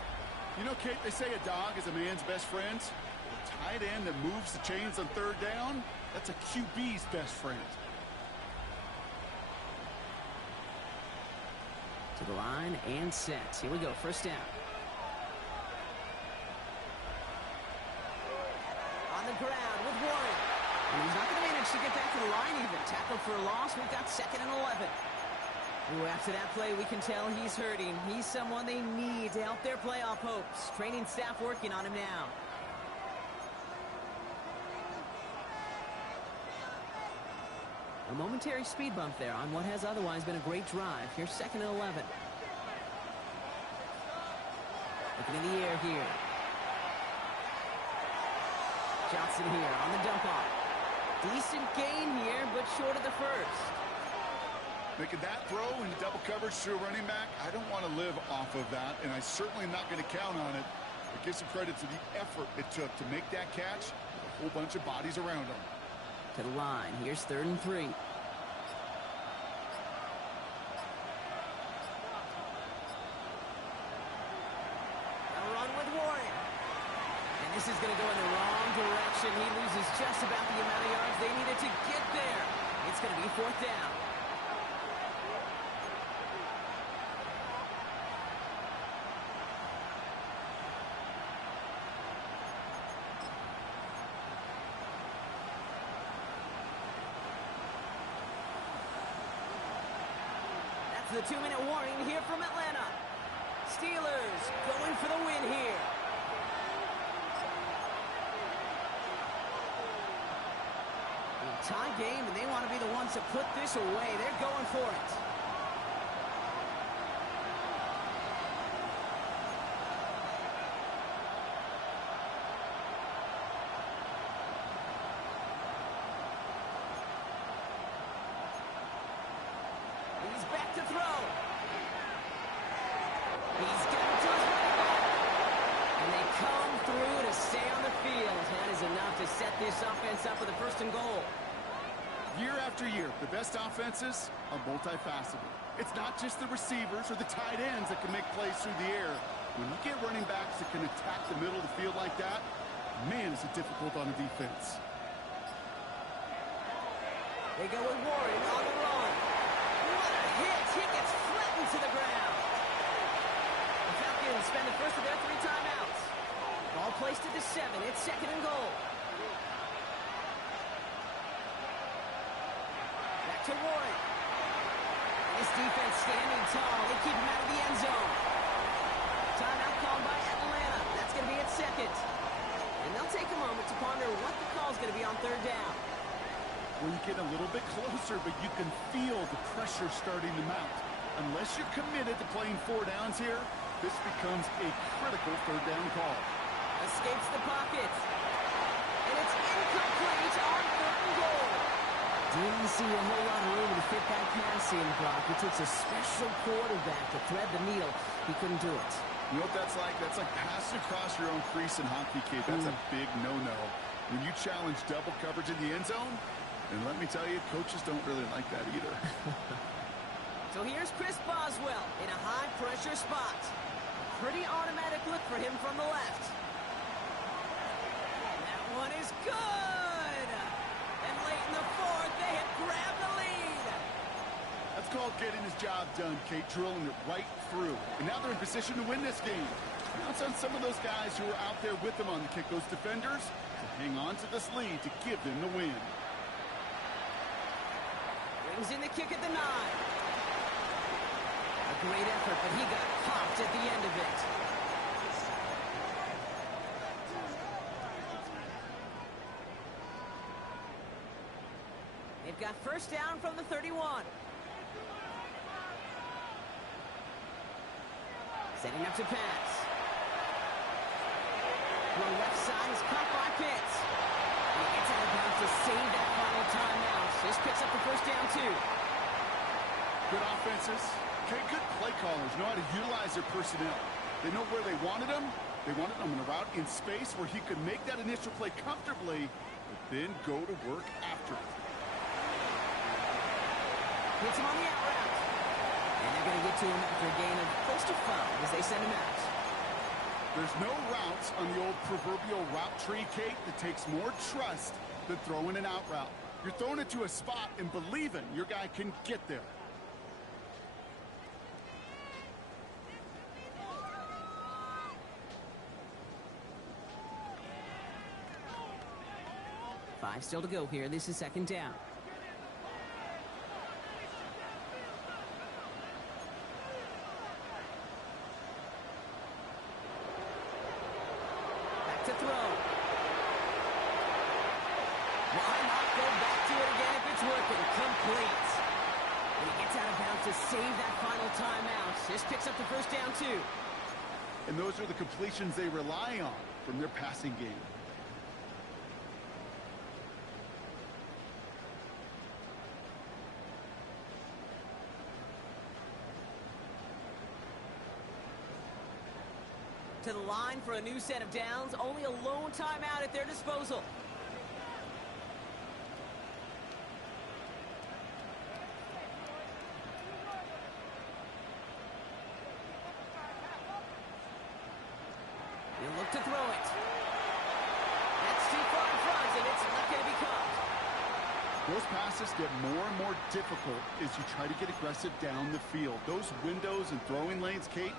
You know, Kate, they say a dog is a man's best friend. A tight end that moves the chains on 3rd down, that's a QB's best friend. To the line and set. Here we go, first down. On the ground with Warren. And he's not going to manage to get back to the line even. Tackle for a loss. We've got 2nd and 11. Ooh, after that play, we can tell he's hurting. He's someone they need to help their playoff hopes. Training staff working on him now. A momentary speed bump there on what has otherwise been a great drive. Here's 2nd and 11. Looking in the air here. Johnson here on the dump off. Decent gain here, but short of the first. Making that throw into double coverage to a running back, I don't want to live off of that, and I certainly am not going to count on it. But give some credit to the effort it took to make that catch with a whole bunch of bodies around him. To the line. Here's 3rd and 3. A run with Warren. And this is going to go in the wrong direction. He loses just about the amount of yards they needed to get there. It's going to be 4th down. The 2-minute warning here from Atlanta. Steelers going for the win here. A tie game, and they want to be the ones to put this away. They're going for it. He's back to throw. He's got it to his running back. And they come through to stay on the field. That is enough to set this offense up with a 1st and goal. Year after year, the best offenses are multifaceted. It's not just the receivers or the tight ends that can make plays through the air. When you get running backs that can attack the middle of the field like that, man, is it difficult on a defense. They go with Warren on the run. What a hit! He gets flattened to the ground. Falcons spend the first of their 3 timeouts. Ball placed at the 7. It's 2nd and goal. Back to Warren. This defense standing tall. They keep him out of the end zone. Timeout called by Atlanta. That's going to be its 2nd. And they'll take a moment to ponder what the call is going to be on 3rd down. Well, you get a little bit closer, but you can feel the pressure starting to mount. Unless you're committed to playing 4 downs here, this becomes a critical 3rd down call. Escapes the pocket. And it's incomplete on 3rd and goal. Didn't see a whole lot of room to fit that pass in, Brock. It takes a special quarterback to thread the needle. He couldn't do it. You know what that's like? That's like passing across your own crease in hockey, kid. That's a big no-no. When you challenge double coverage in the end zone, and let me tell you, coaches don't really like that either. So here's Chris Boswell in a high-pressure spot. A pretty automatic look for him from the left. That one is good! And late in the 4th, they have grabbed the lead. That's called getting his job done, Kate, drilling it right through. And now they're in position to win this game. Now it's on some of those guys who are out there with them on the kick, those defenders, to hang on to this lead to give them the win. Brings in the kick at the 9. A great effort, but he got popped at the end of it. They've got 1st down from the 31. Setting up to pass. The left side is caught by Pitts. And he gets out of bounds to save that final timeout. This picks up the 1st down, too. Good offenses. Okay, good play callers know how to utilize their personnel. They know where they wanted them. They wanted them in a route in space where he could make that initial play comfortably, but then go to work after it. Hits him on the out route. And they're going to get to him after a gain of close to 5 as they send him out. There's no routes on the old proverbial route tree, Kate, that takes more trust than throwing an out route. You're throwing it to a spot and believing your guy can get there. Five still to go here. This is 2nd down. Back to throw. Why not go back to it again if it's working? Complete. And he gets out of bounds to save that final timeout. This picks up the 1st down, too. And those are the completions they rely on from their passing game. To the line for a new set of downs. Only a lone timeout at their disposal. He'll look to throw it. That's too far in front, and it's not going to be caught. Those passes get more and more difficult as you try to get aggressive down the field. Those windows and throwing lanes, Kate,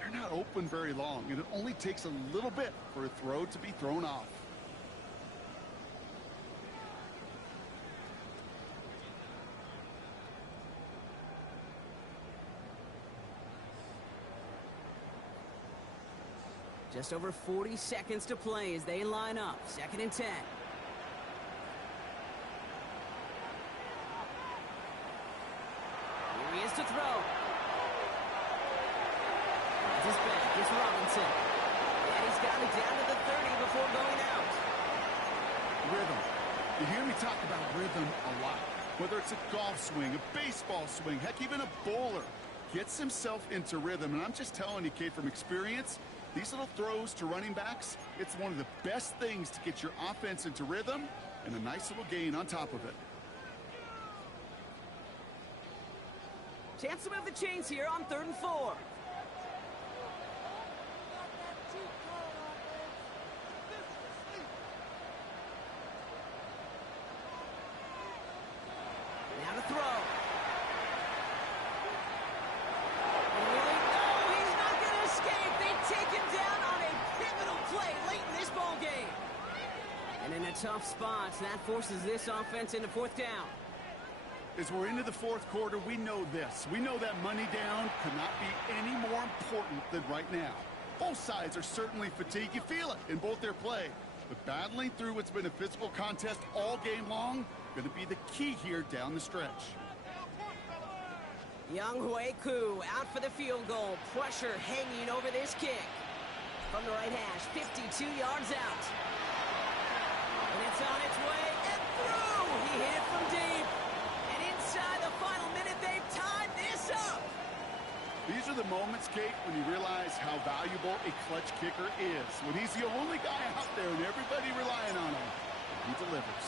they're not open very long, and it only takes a little bit for a throw to be thrown off. Just over 40 seconds to play as they line up. 2nd and 10. Here he is to throw. This back is Robinson. And he's got it down to the 30 before going out. Rhythm. You hear me talk about rhythm a lot. Whether it's a golf swing, a baseball swing, heck, even a bowler gets himself into rhythm. And I'm just telling you, Kate, from experience, these little throws to running backs, it's one of the best things to get your offense into rhythm and a nice little gain on top of it. Chance to move the chains here on 3rd and 4. Now to throw. Really? No, he's not going to escape. They a tough spot. That forces this offense into fourth down. As we're into the fourth quarter, we know this. We know that money down could not be any more important than right now. Both sides are certainly fatigued. You feel it in both their play. But battling through what's been a physical contest all game long, going to be the key here down the stretch. wk14 out for the field goal. Pressure hanging over this kick. From the right hash, 52 yards out. And it's on its way and through. He hit it from deep. And inside the final minute, they've tied this up. These are the moments, Kate, when you realize how valuable a clutch kicker is. When he's the only guy out there and everybody relying on him, he delivers.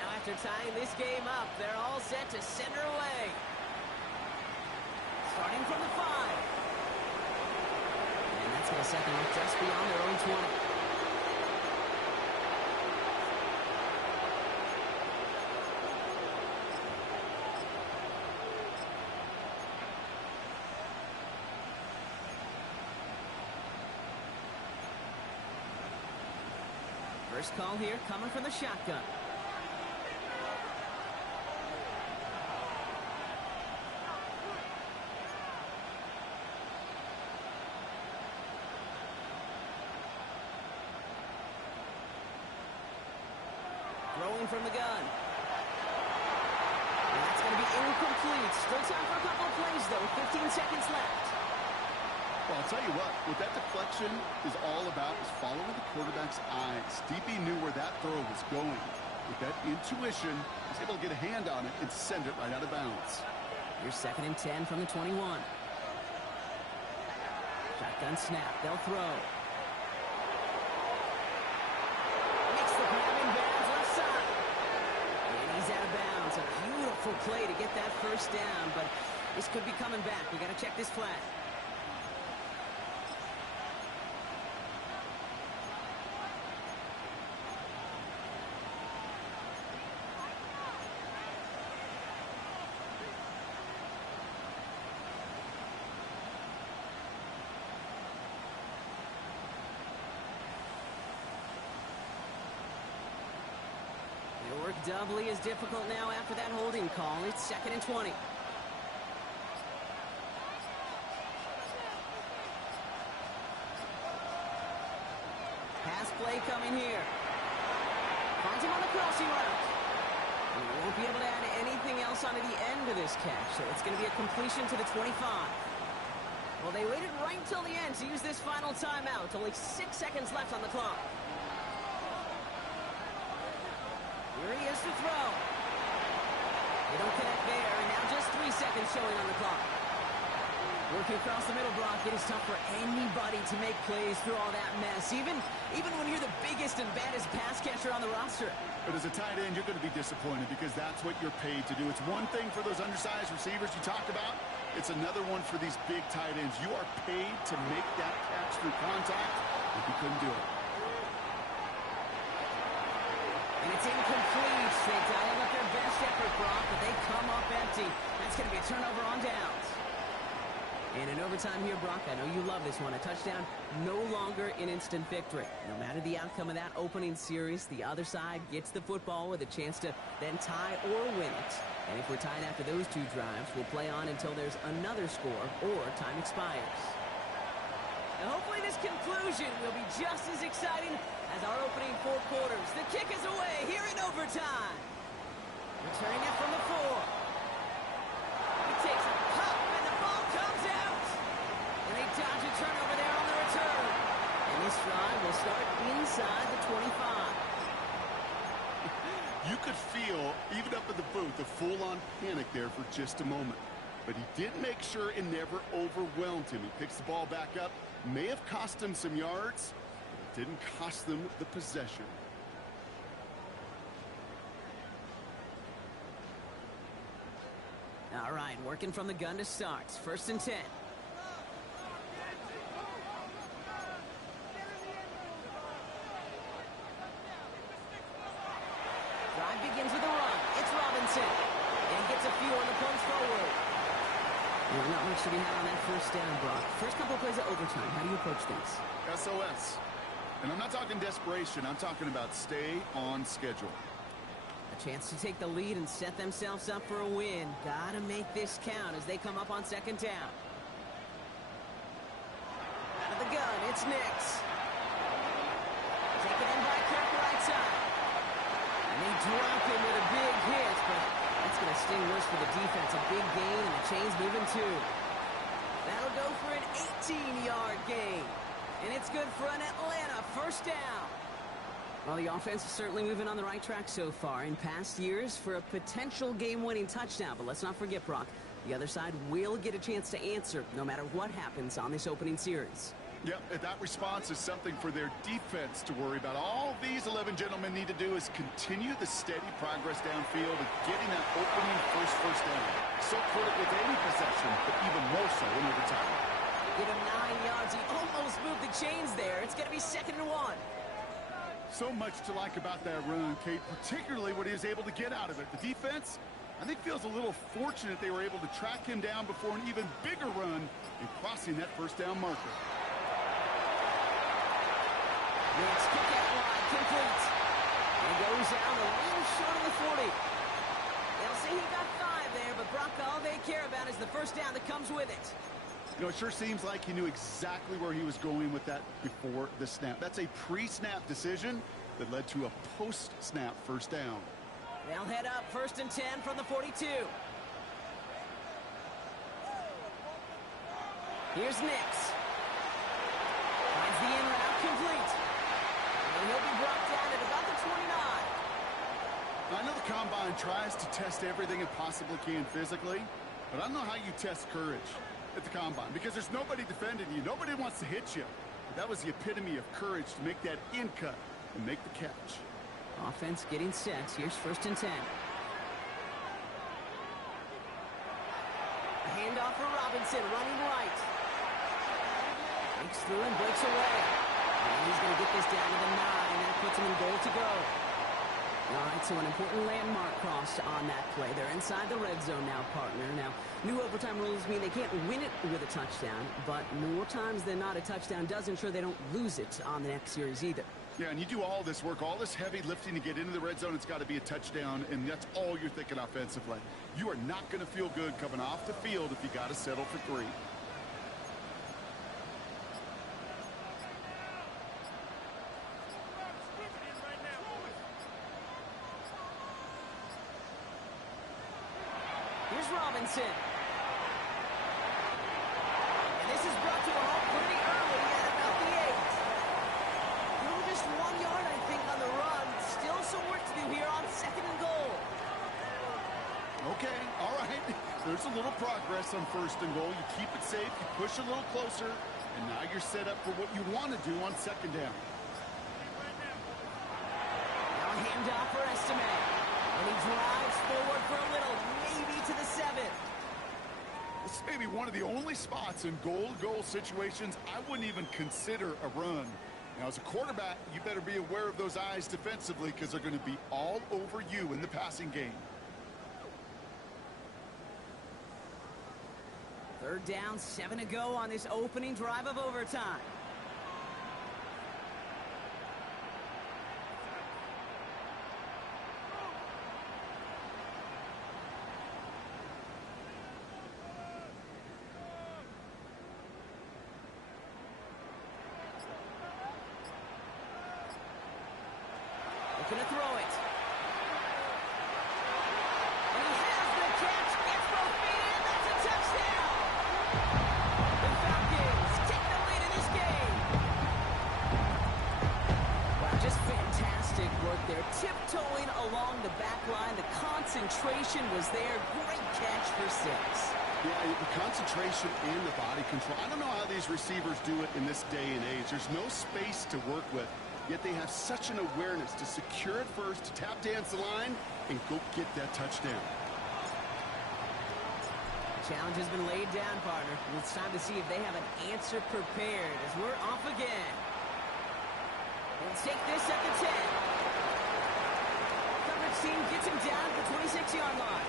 Now after tying this game up, they're all set to send her away. Starting from the 5. And that's going to set them up just beyond their own 20. First call here coming from the shotgun. Throwing from the gun. And that's going to be incomplete. Still time for a couple of plays, though. 15 seconds left. Well, I'll tell you what that deflection is all about is following the quarterback's eyes. DB knew where that throw was going. With that intuition, he was able to get a hand on it and send it right out of bounds. Here's 2nd and 10 from the 21. Shotgun snap. They'll throw. Makes the grab in bounds left side. And he's out of bounds. A beautiful play to get that first down, but this could be coming back. We got to check this flag. It'll work doubly as difficult now after that holding call. It's 2nd and 20. Pass play coming here. Finds him on the crossing route. And he won't be able to add anything else onto the end of this catch, so it's going to be a completion to the 25. Well, they waited right until the end to use this final timeout. Only 6 seconds left on the clock. Here he is to throw. They don't connect there, and now just 3 seconds showing on the clock. Working across the middle block, it is tough for anybody to make plays through all that mess, even when you're the biggest and baddest pass catcher on the roster. But as a tight end, you're going to be disappointed because that's what you're paid to do. It's one thing for those undersized receivers you talked about. It's another one for these big tight ends. You are paid to make that catch through contact, but you couldn't do it. And it's incomplete. They dialed up their best effort, Brock, but they come up empty. That's going to be a turnover on downs. And in overtime here, Brock, I know you love this one. A touchdown, no longer an instant victory. No matter the outcome of that opening series, the other side gets the football with a chance to then tie or win it. And if we're tied after those 2 drives, we'll play on until there's another score or time expires. Now, hopefully this conclusion will be just as exciting as our opening 4 quarters. The kick is away here in overtime. Returning it from the 4. He takes a pop, and the ball comes out. And they dodge a turnover there on the return. And this drive will start inside the 25. You could feel, even up at the booth, a full-on panic there for just a moment. But he did make sure it never overwhelmed him. He picks the ball back up. May have cost him some yards, but it didn't cost them the possession. All right, working from the gun to start. 1st and 10. Drive begins with a run. It's Robinson. And gets a few on the punch forward. Not much to be had on that first down, Brock. First couple of plays of overtime. How do you approach things? SOS. And I'm not talking desperation. I'm talking about stay on schedule. A chance to take the lead and set themselves up for a win. Gotta make this count as they come up on second down. Out of the gun, it's Nix. Taken in by Kirk right side. And they drop him with a big hit, but that's going to sting worse for the defense. A big gain, and the chain's moving too. That'll go for an 18-yard gain. And it's good for an Atlanta first down. Well, the offense is certainly moving on the right track so far in past years for a potential game-winning touchdown. But let's not forget, Brock, the other side will get a chance to answer no matter what happens on this opening series. Yep, that response is something for their defense to worry about. All these 11 gentlemen need to do is continue the steady progress downfield and getting that opening first down. So critical with any possession, but even more so in overtime. Give him 9 yards. He almost moved the chains there. It's going to be 2nd and 1. So much to like about that run, Kate, particularly what he was able to get out of it. The defense, I think, feels a little fortunate they were able to track him down before an even bigger run in crossing that first down marker. Nix kick out wide, complete. And goes out a little short of the 40. They'll say he got 5 there, but Brock, all they care about is the first down that comes with it. You know, it sure seems like he knew exactly where he was going with that before the snap. That's a pre-snap decision that led to a post-snap first down. They'll head up 1st and 10 from the 42. Here's Nix. Finds the in route complete. And he'll be brought down at about the 29. I know the Combine tries to test everything it possibly can physically, but I don't know how you test courage at the Combine, because there's nobody defending you. Nobody wants to hit you. But that was the epitome of courage to make that in cut and make the catch. Offense getting set. Here's 1st and 10. A handoff for Robinson, running right. Breaks through and breaks away. And he's going to get this down to the 9. That puts him in goal to go. All right, so an important landmark crossed on that play. They're inside the red zone now, partner. Now, new overtime rules mean they can't win it with a touchdown, but more times than not, a touchdown does ensure they don't lose it on the next series either. Yeah, and you do all this work, all this heavy lifting to get into the red zone, it's got to be a touchdown, and that's all you're thinking offensively. You are not going to feel good coming off the field if you got to settle for 3. Here's Robinson. And this is brought to a halt pretty early at about the 8. Just 1 yard, I think, on the run. Still some work to do here on 2nd and goal. Okay, all right. There's a little progress on 1st and goal. You keep it safe, you push a little closer, and now you're set up for what you want to do on 2nd down. Now a handoff for Estime. And he drives forward for a little, maybe to the 7. This may be one of the only spots in goal-to-goal situations I wouldn't even consider a run. Now, as a quarterback, you better be aware of those eyes defensively, because they're going to be all over you in the passing game. 3rd down, 7 to go on this opening drive of overtime. Looking to throw it. And he has the catch. Gets both feet in. That's a touchdown. The Falcons take the lead in this game. Wow, just fantastic work there. Tiptoeing along the back line. The concentration was there. Great catch for 6. Yeah, the concentration and the body control. I don't know how these receivers do it in this day and age. There's no space to work with. Yet they have such an awareness to secure it first, to tap dance the line, and go get that touchdown. The challenge has been laid down, partner. And it's time to see if they have an answer prepared as we're off again. We'll take this at the 10. Coverage team gets him down at the 26-yard line.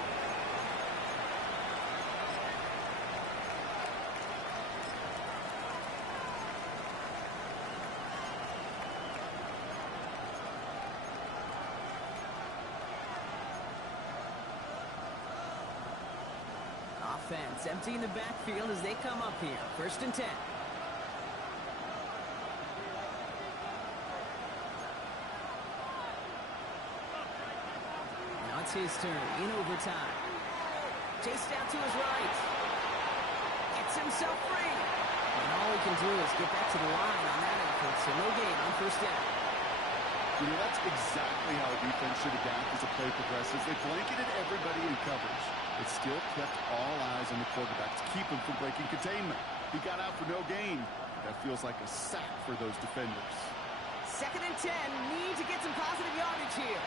offense, emptying the backfield as they come up here. 1st and 10. Now it's his turn in overtime. Chased down to his right. Gets himself free. And all he can do is get back to the line on that effort, so no gain on 1st down. You know, that's exactly how a defense should adapt as a play progresses. They blanketed everybody in coverage. It still kept all eyes on the quarterback to keep him from breaking containment. He got out for no gain. That feels like a sack for those defenders. 2nd and 10. Need to get some positive yardage here.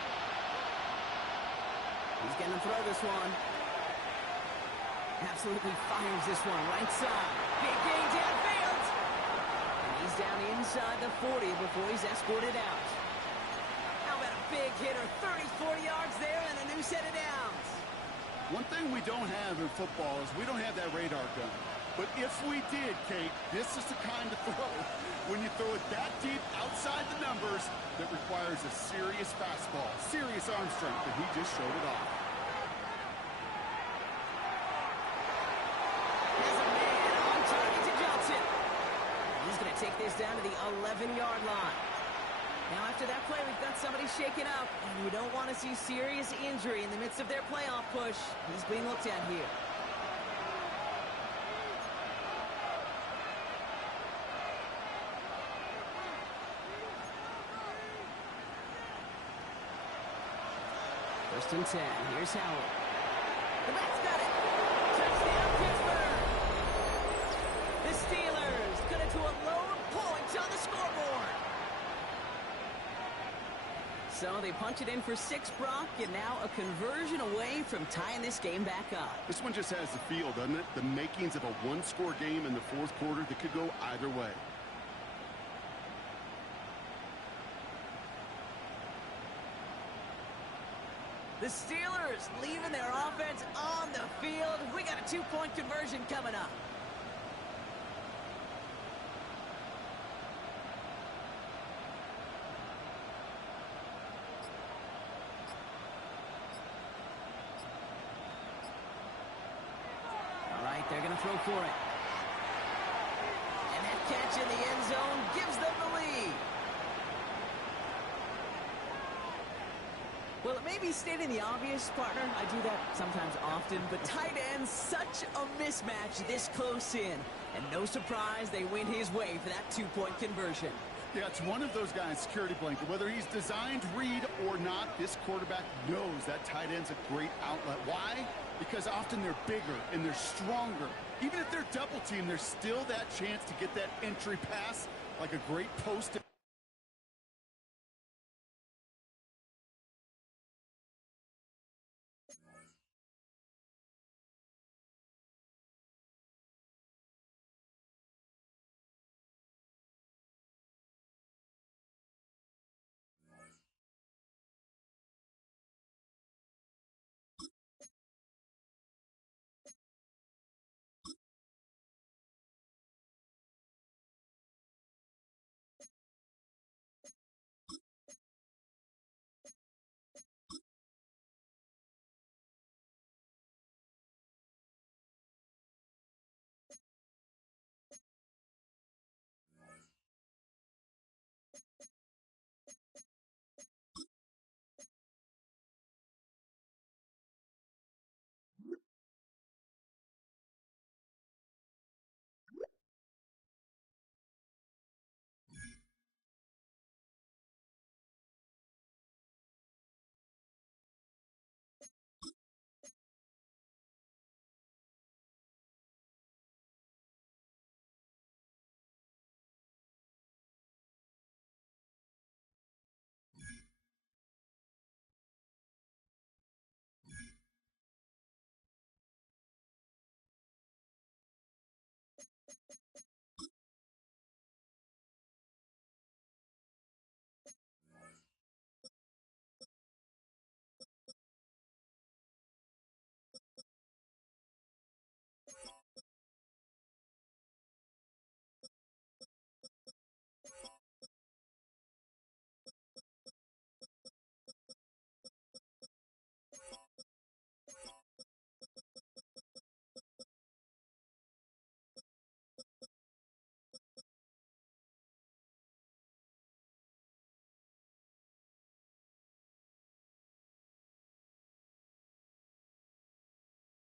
He's going to throw this one. Absolutely fires this one right side. Big gain downfield. And he's down inside the 40 before he's escorted out. How about a big hitter? 34 yards there and a new set of downs. One thing we don't have in football is we don't have that radar gun. But if we did, Kate, this is the kind of throw, when you throw it that deep outside the numbers, that requires a serious fastball, serious arm strength, and he just showed it off. There's a man on target to Johnson. He's going to take this down to the 11-yard line. Now, after that play, we've got somebody shaken up, and we don't want to see serious injury in the midst of their playoff push. He's being looked at here. First and 10. Here's Howard. The back's got it. Touchdown, Pittsburgh. The Steelers cut it to a lone point on the scoreboard. So they punch it in for 6, Brock, and now a conversion away from tying this game back up. This one just has the feel, doesn't it? The makings of a one-score game in the 4th quarter that could go either way. The Steelers leaving their offense on the field. We got a 2-point conversion coming up. All right, they're going to throw for it. And that catch in the end zone gives them the lead. Well, it may be stating the obvious, partner. I do that sometimes often, but tight ends, such a mismatch this close in. And no surprise, they win his way for that 2-point conversion. Yeah, it's one of those guys, security blanket. Whether he's designed read or not, this quarterback knows that tight end's a great outlet. Why? Because often they're bigger and they're stronger. Even if they're double teamed, there's still that chance to get that entry pass like a great post.